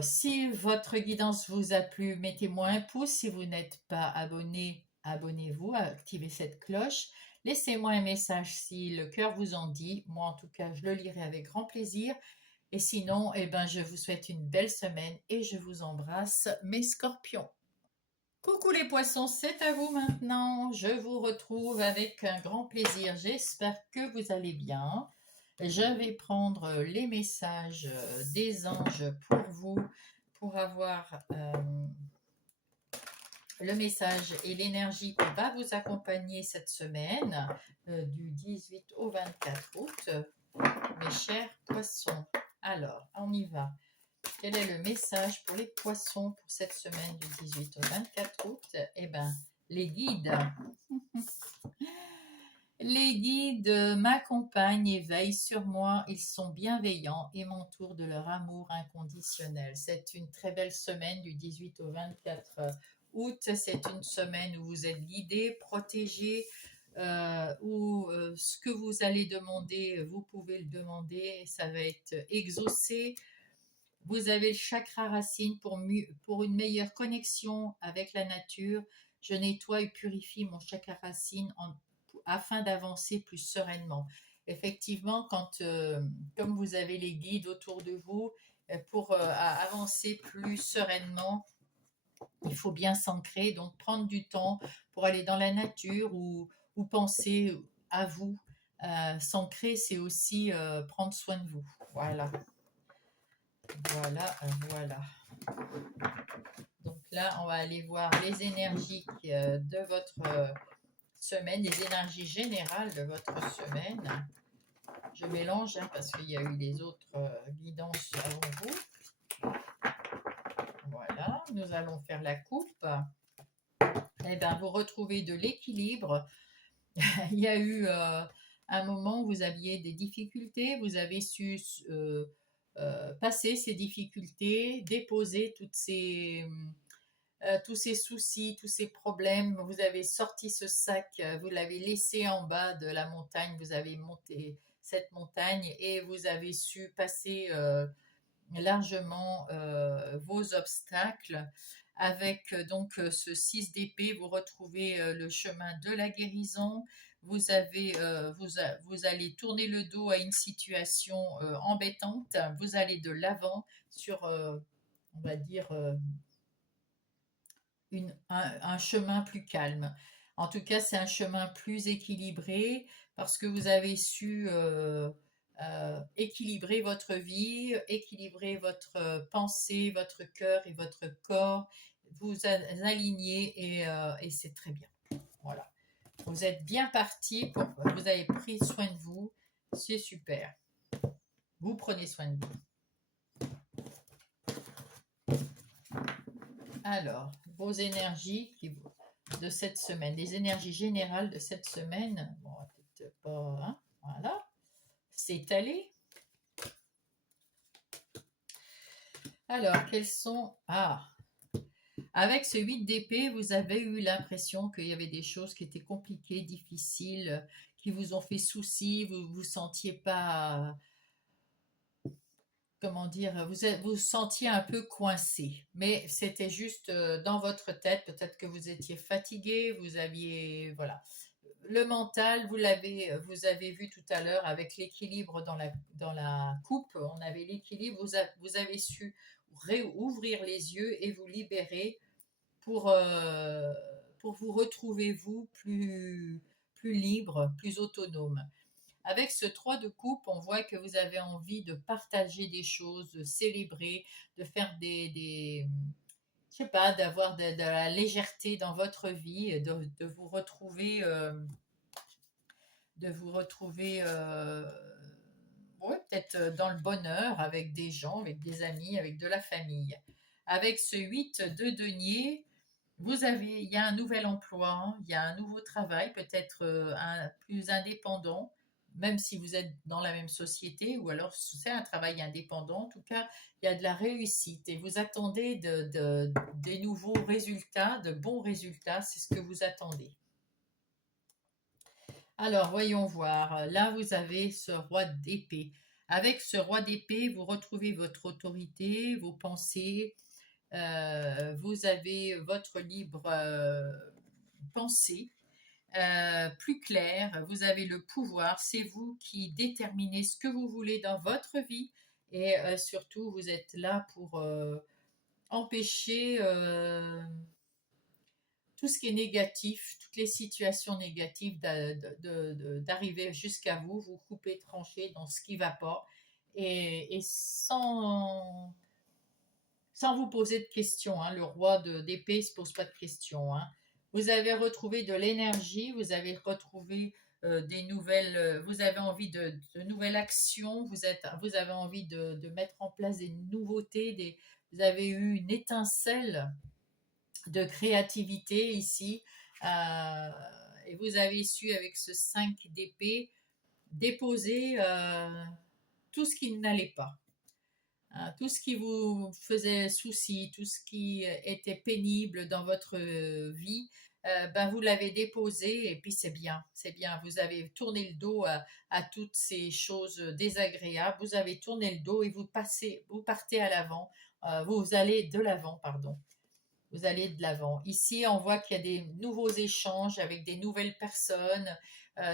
si votre guidance vous a plu, mettez-moi un pouce. Si vous n'êtes pas abonné, abonnez-vous, activez cette cloche. Laissez-moi un message si le cœur vous en dit. Moi, en tout cas, je le lirai avec grand plaisir. Et sinon, eh ben, je vous souhaite une belle semaine et je vous embrasse, mes scorpions. Coucou les poissons, c'est à vous maintenant. Je vous retrouve avec un grand plaisir. J'espère que vous allez bien. Je vais prendre les messages des anges pour vous, pour avoir le message et l'énergie qui va vous accompagner cette semaine du 18 au 24 août, mes chers poissons. Alors, on y va. Quel est le message pour les poissons pour cette semaine du 18 au 24 août? Eh bien, les guides. Les guides m'accompagnent et veillent sur moi. Ils sont bienveillants et m'entourent de leur amour inconditionnel. C'est une très belle semaine du 18 au 24 août. C'est une semaine où vous êtes guidés, protégés, où ce que vous allez demander, vous pouvez le demander. Ça va être exaucé. Vous avez le chakra racine pour une meilleure connexion avec la nature. Je nettoie et purifie mon chakra racine afin d'avancer plus sereinement. Effectivement, comme vous avez les guides autour de vous, pour avancer plus sereinement, il faut bien s'ancrer, donc prendre du temps pour aller dans la nature ou penser à vous. S'ancrer, c'est aussi prendre soin de vous. Voilà. Voilà, voilà. Donc là, on va aller voir les énergies de votre semaine, les énergies générales de votre semaine. Je mélange parce qu'il y a eu les autres guidances avant vous. Voilà, nous allons faire la coupe. Eh bien, vous retrouvez de l'équilibre. Il y a eu un moment où vous aviez des difficultés, vous avez su passer ces difficultés, déposer tous ces soucis, tous ces problèmes. Vous avez sorti ce sac, vous l'avez laissé en bas de la montagne, vous avez monté cette montagne et vous avez su passer largement vos obstacles. Avec donc ce 6 d'épée, vous retrouvez le chemin de la guérison. Vous allez tourner le dos à une situation embêtante. Vous allez de l'avant sur, on va dire, un chemin plus calme. En tout cas, c'est un chemin plus équilibré parce que vous avez su équilibrer votre vie, équilibrer votre pensée, votre cœur et votre corps, vous aligner et c'est très bien. Voilà. Vous êtes bien parti, vous avez pris soin de vous, c'est super. Vous prenez soin de vous. Alors, vos énergies de cette semaine, les énergies générales de cette semaine. Bon, peut-être pas, hein, voilà, s'étaler. Alors, quels sont... Ah, avec ce 8 d'épée, vous avez eu l'impression qu'il y avait des choses qui étaient compliquées, difficiles, qui vous ont fait souci, vous vous sentiez pas, comment dire, vous sentiez un peu coincé. Mais c'était juste dans votre tête, peut-être que vous étiez fatigué, vous aviez, voilà. Le mental, vous avez vu tout à l'heure avec l'équilibre dans la coupe, on avait l'équilibre, vous avez su réouvrir les yeux et vous libérer pour, euh, pour vous retrouver vous plus libre, plus autonome. Avec ce 3 de coupe, on voit que vous avez envie de partager des choses, de célébrer, de faire je sais pas, d'avoir de la légèreté dans votre vie, de vous retrouver, ouais, peut-être dans le bonheur avec des gens, avec des amis, avec de la famille. Avec ce 8 de denier, il y a un nouvel emploi, hein, il y a un nouveau travail, peut-être plus indépendant, même si vous êtes dans la même société, ou alors c'est un travail indépendant. En tout cas, il y a de la réussite et vous attendez des nouveaux résultats, de bons résultats, c'est ce que vous attendez. Alors, voyons voir. Là, vous avez ce roi d'épée. Avec ce roi d'épée, vous retrouvez votre autorité, vos pensées, vous avez votre libre pensée plus claire, vous avez le pouvoir, c'est vous qui déterminez ce que vous voulez dans votre vie et surtout vous êtes là pour empêcher tout ce qui est négatif, toutes les situations négatives d'arriver jusqu'à vous, vous coupez, tranchez dans ce qui ne va pas et sans vous poser de questions, hein. Le roi d'épée ne se pose pas de questions, hein. Vous avez retrouvé de l'énergie, vous avez retrouvé des nouvelles, vous avez envie de nouvelles actions, vous avez envie de mettre en place des nouveautés, vous avez eu une étincelle de créativité ici, euh, et vous avez su avec ce 5 d'épée déposer tout ce qui n'allait pas. Hein, tout ce qui vous faisait souci, tout ce qui était pénible dans votre vie, ben vous l'avez déposé et puis c'est bien, c'est bien. Vous avez tourné le dos à toutes ces choses désagréables, vous avez tourné le dos et vous partez à l'avant, vous allez de l'avant, pardon. Vous allez de l'avant. Ici, on voit qu'il y a des nouveaux échanges avec des nouvelles personnes.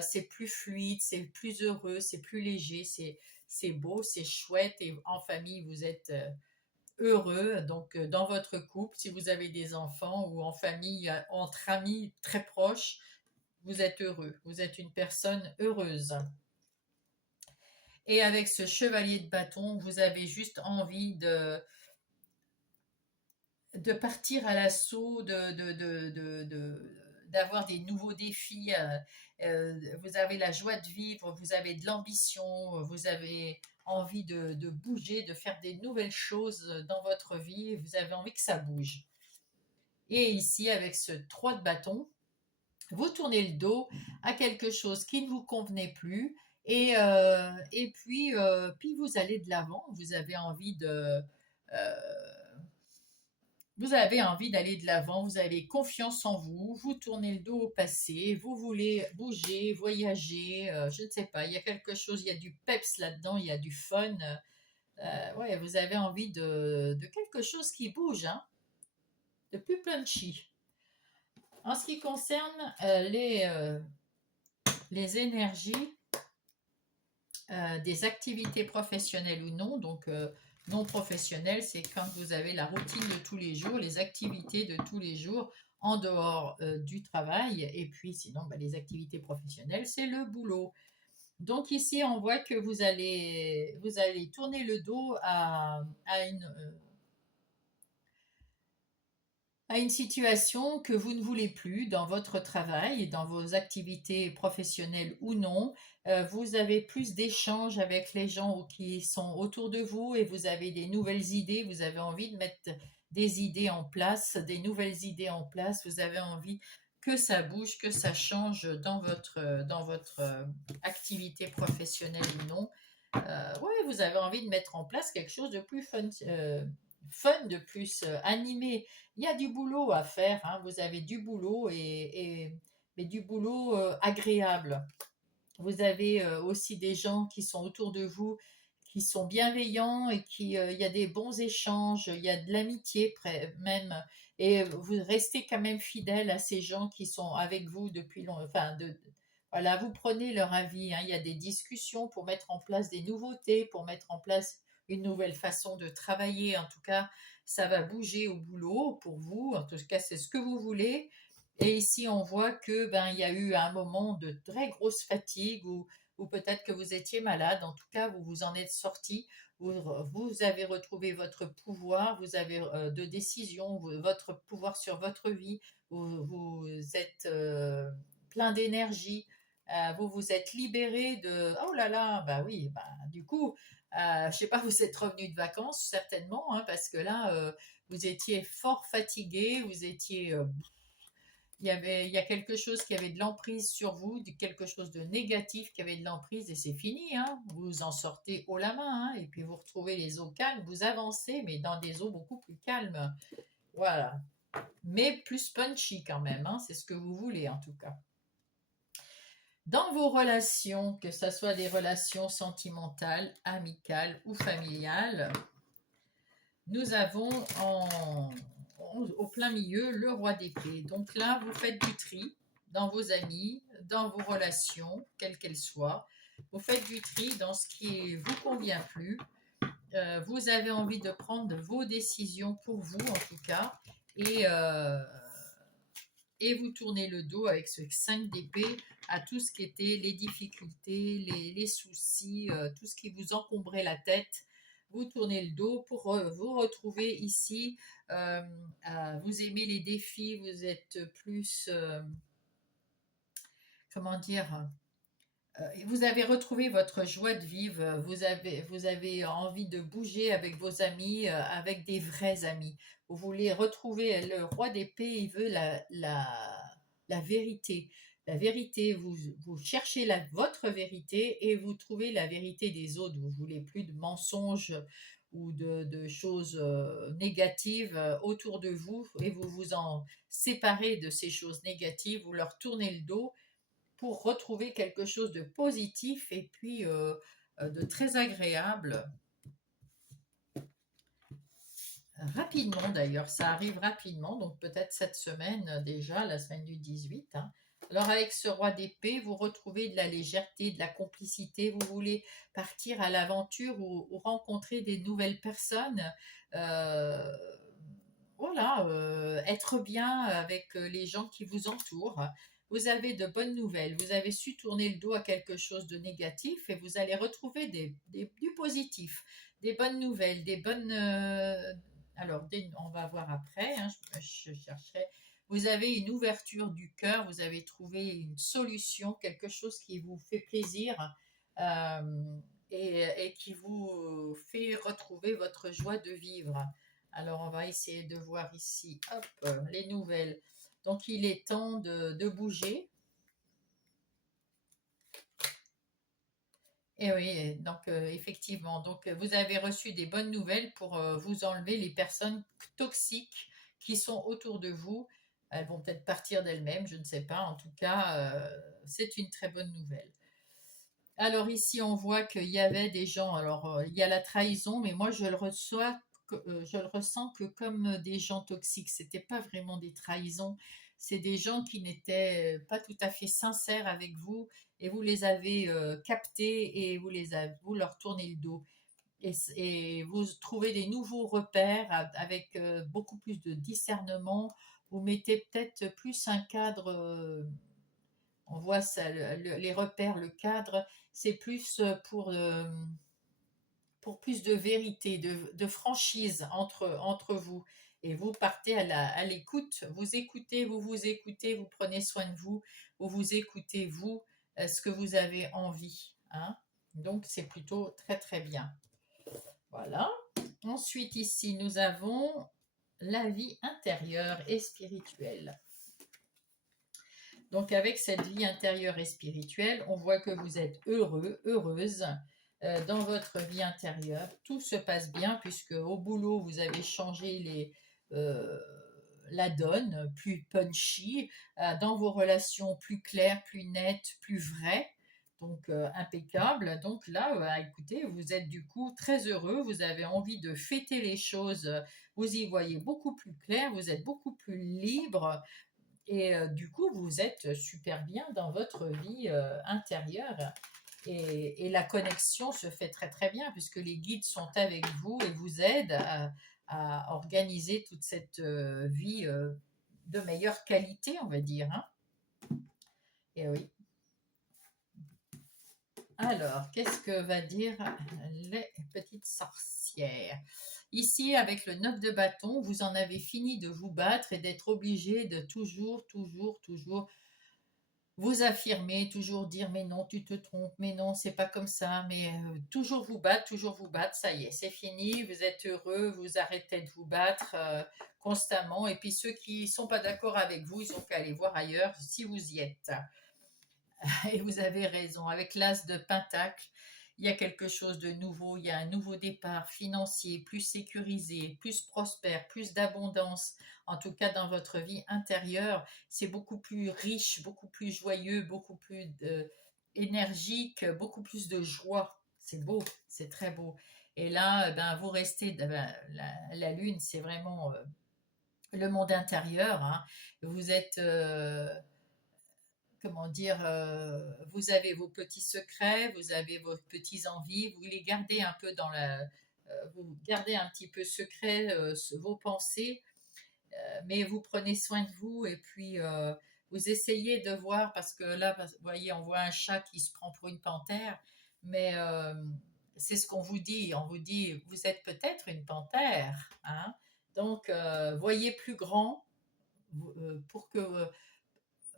C'est plus fluide, c'est plus heureux, c'est plus léger, c'est beau, c'est chouette. Et en famille, vous êtes heureux. Donc, dans votre couple, si vous avez des enfants ou en famille, entre amis très proches, vous êtes heureux. Vous êtes une personne heureuse. Et avec ce chevalier de bâton, vous avez juste envie de partir à l'assaut, d'avoir des nouveaux défis. Vous avez la joie de vivre, vous avez de l'ambition, vous avez envie de bouger, de faire des nouvelles choses dans votre vie, vous avez envie que ça bouge. Et ici, avec ce 3 de bâton, vous tournez le dos à quelque chose qui ne vous convenait plus et puis vous allez de l'avant, euh, vous avez envie d'aller de l'avant, vous avez confiance en vous, vous tournez le dos au passé, vous voulez bouger, voyager, je ne sais pas, il y a quelque chose, il y a du peps là-dedans, il y a du fun. Ouais, vous avez envie de quelque chose qui bouge, hein, de plus punchy. En ce qui concerne les énergies des activités professionnelles ou non, donc non professionnelles, c'est quand vous avez la routine de tous les jours, les activités de tous les jours en dehors du travail, et puis sinon les activités professionnelles, c'est le boulot. Donc ici, on voit que vous allez tourner le dos à une situation que vous ne voulez plus dans votre travail, dans vos activités professionnelles ou non. Vous avez plus d'échanges avec les gens qui sont autour de vous et vous avez des nouvelles idées, vous avez envie de mettre des idées en place, des nouvelles idées en place. Vous avez envie que ça bouge, que ça change dans votre activité professionnelle ou non. Ouais, vous avez envie de mettre en place quelque chose de plus fun, de plus animé. Il y a du boulot à faire, hein, vous avez du boulot mais du boulot agréable. Vous avez aussi des gens qui sont autour de vous, qui sont bienveillants et il y a des bons échanges, il y a de l'amitié même, et vous restez quand même fidèle à ces gens qui sont avec vous depuis longtemps. Enfin, voilà, vous prenez leur avis, hein. Il y a des discussions pour mettre en place des nouveautés, pour mettre en place une nouvelle façon de travailler. En tout cas, ça va bouger au boulot pour vous. En tout cas, c'est ce que vous voulez. Et ici, on voit que il y a eu un moment de très grosse fatigue ou peut-être que vous étiez malade. En tout cas, vous vous en êtes sorti. Vous avez retrouvé votre pouvoir, vous avez de décision, votre pouvoir sur votre vie. Vous êtes plein d'énergie. Vous vous êtes libéré de oh là là, bah oui, bah du coup, je sais pas, vous êtes revenu de vacances certainement, hein, parce que là, vous étiez fort fatigué, vous étiez il y a quelque chose qui avait de l'emprise sur vous, quelque chose de négatif qui avait de l'emprise et c'est fini, hein. Vous en sortez haut la main, hein, et puis vous retrouvez les eaux calmes, vous avancez, mais dans des eaux beaucoup plus calmes. Voilà. Mais plus punchy quand même, hein, c'est ce que vous voulez en tout cas. Dans vos relations, que ce soit des relations sentimentales, amicales ou familiales, nous avons au plein milieu le roi d'épée. Donc là, vous faites du tri dans vos amis, dans vos relations, quelles qu'elles soient. Vous faites du tri dans ce qui ne vous convient plus. Vous avez envie de prendre vos décisions pour vous, en tout cas. Et, euh, et vous tournez le dos avec ce 5 d'épée à tout ce qui était les difficultés, les soucis, tout ce qui vous encombrait la tête. Vous tournez le dos pour vous retrouver ici. euh, vous aimez les défis, vous êtes plus, comment dire, vous avez retrouvé votre joie de vivre, vous avez envie de bouger avec vos amis, avec des vrais amis. Vous voulez retrouver le roi d'épée, il veut la vérité. La vérité, vous cherchez votre vérité et vous trouvez la vérité des autres. Vous voulez plus de mensonges ou de choses négatives autour de vous et vous vous en séparez de ces choses négatives, vous leur tournez le dos pour retrouver quelque chose de positif et puis de très agréable. Rapidement d'ailleurs, ça arrive rapidement, donc peut-être cette semaine déjà, la semaine du 18, hein. Alors avec ce roi d'épée, vous retrouvez de la légèreté, de la complicité, vous voulez partir à l'aventure ou rencontrer des nouvelles personnes. Euh, voilà, être bien avec les gens qui vous entourent. Vous avez de bonnes nouvelles, vous avez su tourner le dos à quelque chose de négatif et vous allez retrouver du positif, des bonnes nouvelles, des bonnes... alors, on va voir après, hein, je chercherai. Vous avez une ouverture du cœur, vous avez trouvé une solution, quelque chose qui vous fait plaisir euh, et qui vous fait retrouver votre joie de vivre. Alors, on va essayer de voir ici, hop, les nouvelles. Donc, il est temps de bouger. Et oui, donc effectivement, donc vous avez reçu des bonnes nouvelles pour vous enlever les personnes toxiques qui sont autour de vous. Elles vont peut-être partir d'elles-mêmes, je ne sais pas. En tout cas, c'est une très bonne nouvelle. Alors ici, on voit qu'il y avait des gens. Alors, il y a la trahison, mais moi, je le ressens que comme des gens toxiques. C'était pas vraiment des trahisons. C'est des gens qui n'étaient pas tout à fait sincères avec vous et vous les avez captés et vous leur tournez le dos. Et vous trouvez des nouveaux repères avec beaucoup plus de discernement. Vous mettez peut-être plus un cadre. On voit ça, les repères, le cadre, c'est plus pour plus de vérité, de franchise entre vous. Et vous partez à l'écoute, vous écoutez, vous prenez soin de vous, vous écoutez, vous, ce que vous avez envie, hein. Donc, c'est plutôt très, très bien. Voilà. Ensuite, ici, nous avons la vie intérieure et spirituelle. Donc avec cette vie intérieure et spirituelle, on voit que vous êtes heureux, heureuse dans votre vie intérieure. Tout se passe bien puisque au boulot, vous avez changé la donne, plus punchy, dans vos relations plus claires, plus nettes, plus vraies. Donc impeccable. Donc là, écoutez, vous êtes du coup très heureux, vous avez envie de fêter les choses, vous y voyez beaucoup plus clair, vous êtes beaucoup plus libre, et du coup, vous êtes super bien dans votre vie intérieure. Et la connexion se fait très très bien puisque les guides sont avec vous et vous aident à organiser toute cette vie de meilleure qualité, on va dire, hein. Et oui. Alors, qu'est-ce que va dire les petites sorcières? Ici, avec le 9 de bâton, vous en avez fini de vous battre et d'être obligé de toujours, toujours, toujours vous affirmer, toujours dire mais non, tu te trompes, mais non, c'est pas comme ça, mais toujours vous battre, ça y est, c'est fini, vous êtes heureux, vous arrêtez de vous battre constamment. Et puis ceux qui sont pas d'accord avec vous, ils ont qu'à aller voir ailleurs si vous y êtes. Et vous avez raison, avec l'as de Pentacle, il y a quelque chose de nouveau, il y a un nouveau départ financier, plus sécurisé, plus prospère, plus d'abondance, en tout cas dans votre vie intérieure. C'est beaucoup plus riche, beaucoup plus joyeux, beaucoup plus énergique, beaucoup plus de joie. C'est beau, c'est très beau. Et là, ben, vous restez, ben, la lune, c'est vraiment le monde intérieur, hein. Vous êtes comment dire, vous avez vos petits secrets, vous avez vos petites envies, vous les gardez un peu vous gardez un petit peu secret vos pensées, mais vous prenez soin de vous et puis vous essayez de voir, parce que là, vous voyez, on voit un chat qui se prend pour une panthère, mais c'est ce qu'on vous dit, vous êtes peut-être une panthère, hein. Donc, voyez plus grand pour que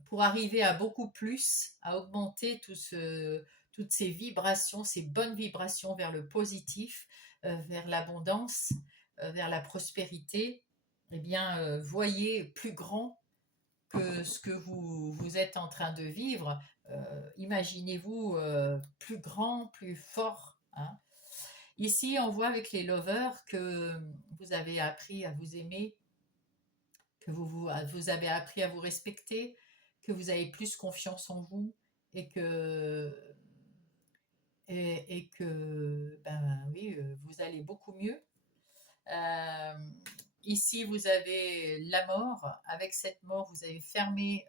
pour arriver à beaucoup plus, à augmenter toutes ces vibrations, ces bonnes vibrations vers le positif, vers l'abondance, vers la prospérité. Eh bien, voyez plus grand que ce que vous êtes en train de vivre. Imaginez-vous plus grand, plus fort, hein. Ici, on voit avec les lovers que vous avez appris à vous aimer, que vous avez appris à vous respecter, que vous avez plus confiance en vous et que ben oui, vous allez beaucoup mieux. Euh, Ici, vous avez la mort. Avec cette mort, vous avez fermé,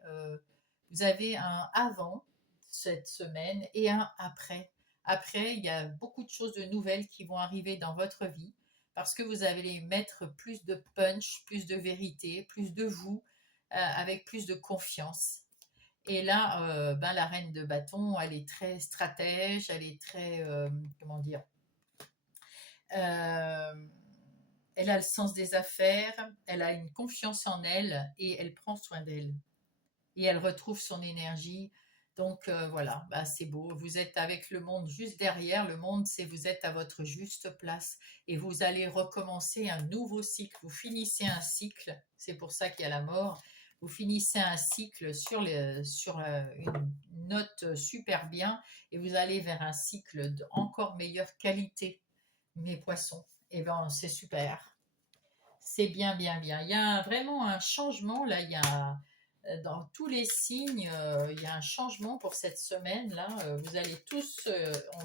vous avez un avant cette semaine et un après. Après, il y a beaucoup de choses de nouvelles qui vont arriver dans votre vie parce que vous allez mettre plus de punch, plus de vérité, plus de vous, avec plus de confiance. Et là, ben, la reine de bâton, elle est très stratège, elle est très, comment dire, euh, elle a le sens des affaires, elle a une confiance en elle et elle prend soin d'elle. Et elle retrouve son énergie. Donc voilà, bah, c'est beau. Vous êtes avec le monde juste derrière. Le monde, c'est vous êtes à votre juste place et vous allez recommencer un nouveau cycle. Vous finissez un cycle, c'est pour ça qu'il y a la mort. Vous finissez un cycle sur une note super bien et vous allez vers un cycle d'encore meilleure qualité, mes poissons. Et ben c'est super. C'est bien, bien, bien. Il y a vraiment un changement là. Il y a dans tous les signes, il y a un changement pour cette semaine-là. Vous allez tous,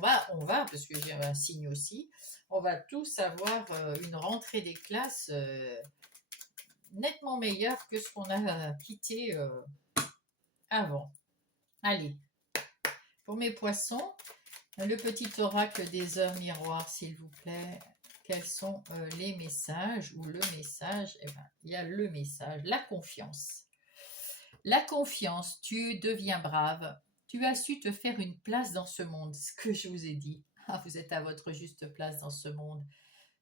parce que j'ai un signe aussi, on va tous avoir une rentrée des classes nettement meilleure que ce qu'on a quitté avant. Allez, pour mes poissons, le petit oracle des heures miroirs, s'il vous plaît. Quels sont les messages ou le message? Eh ben, il y a le message, la confiance. La confiance, tu deviens brave. Tu as su te faire une place dans ce monde, ce que je vous ai dit. Ah, vous êtes à votre juste place dans ce monde.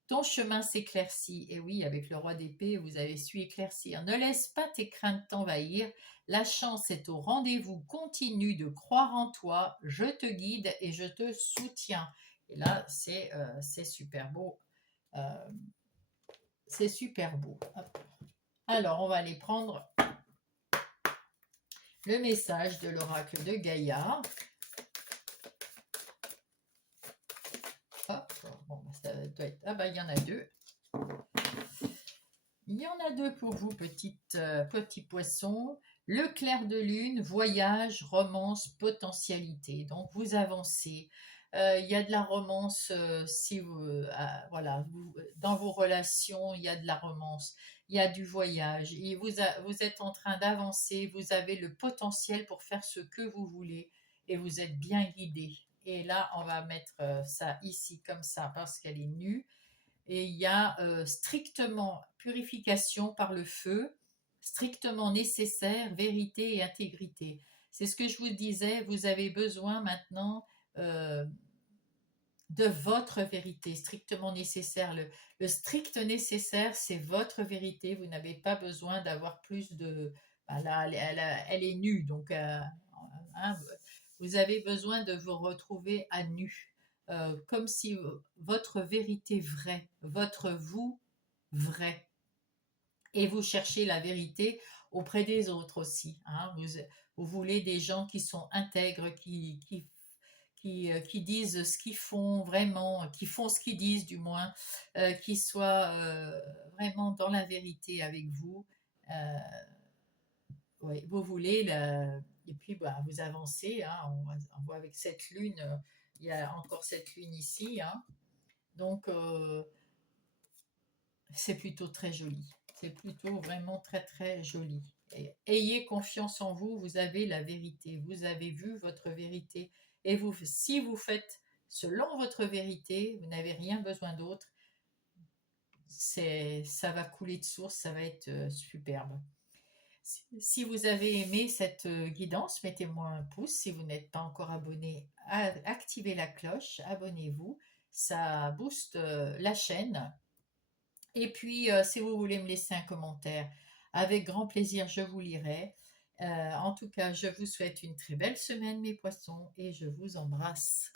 Ton chemin s'éclaircit. Et oui, avec le roi d'épée, vous avez su éclaircir. Ne laisse pas tes craintes t'envahir. La chance est au rendez-vous. Continue de croire en toi. Je te guide et je te soutiens. Et là, c'est super beau. C'est super beau. Hop. Alors, on va aller prendre le message de l'oracle de Gaïa. Hop, bon, ça doit être... Ah bah, il y en a deux. Il y en a deux pour vous, petits poissons. Le clair de lune, voyage, romance, potentialité. Donc, vous avancez. Il y a de la romance si vous, voilà, dans vos relations, il y a de la romance, il y a du voyage. Et vous êtes en train d'avancer, vous avez le potentiel pour faire ce que vous voulez et vous êtes bien guidé. Et là, on va mettre ça ici comme ça parce qu'elle est nue. Et il y a strictement purification par le feu, strictement nécessaire, vérité et intégrité. C'est ce que je vous disais, vous avez besoin maintenant euh, de votre vérité, strictement nécessaire. Le strict nécessaire, c'est votre vérité. Vous n'avez pas besoin d'avoir plus de... Ben là, elle est nue, donc hein, vous avez besoin de vous retrouver à nu, comme si votre vérité vraie, votre vous vrai, et vous cherchez la vérité auprès des autres aussi. Hein. Vous voulez des gens qui sont intègres, qui disent ce qu'ils font vraiment, qui font ce qu'ils disent du moins, qui soient vraiment dans la vérité avec vous. Euh, ouais, vous voulez, et puis bah, vous avancez, hein, on voit avec cette lune, il y a encore cette lune ici, hein, donc c'est plutôt très joli, c'est plutôt vraiment très très joli. Et ayez confiance en vous, vous avez la vérité, vous avez vu votre vérité, et vous, si vous faites selon votre vérité, vous n'avez rien besoin d'autre, ça va couler de source, ça va être superbe. Si vous avez aimé cette guidance, mettez-moi un pouce. Si vous n'êtes pas encore abonné, activez la cloche, abonnez-vous. Ça booste la chaîne. Et puis, si vous voulez me laisser un commentaire, avec grand plaisir, je vous lirai. En tout cas, je vous souhaite une très belle semaine, mes poissons, et je vous embrasse.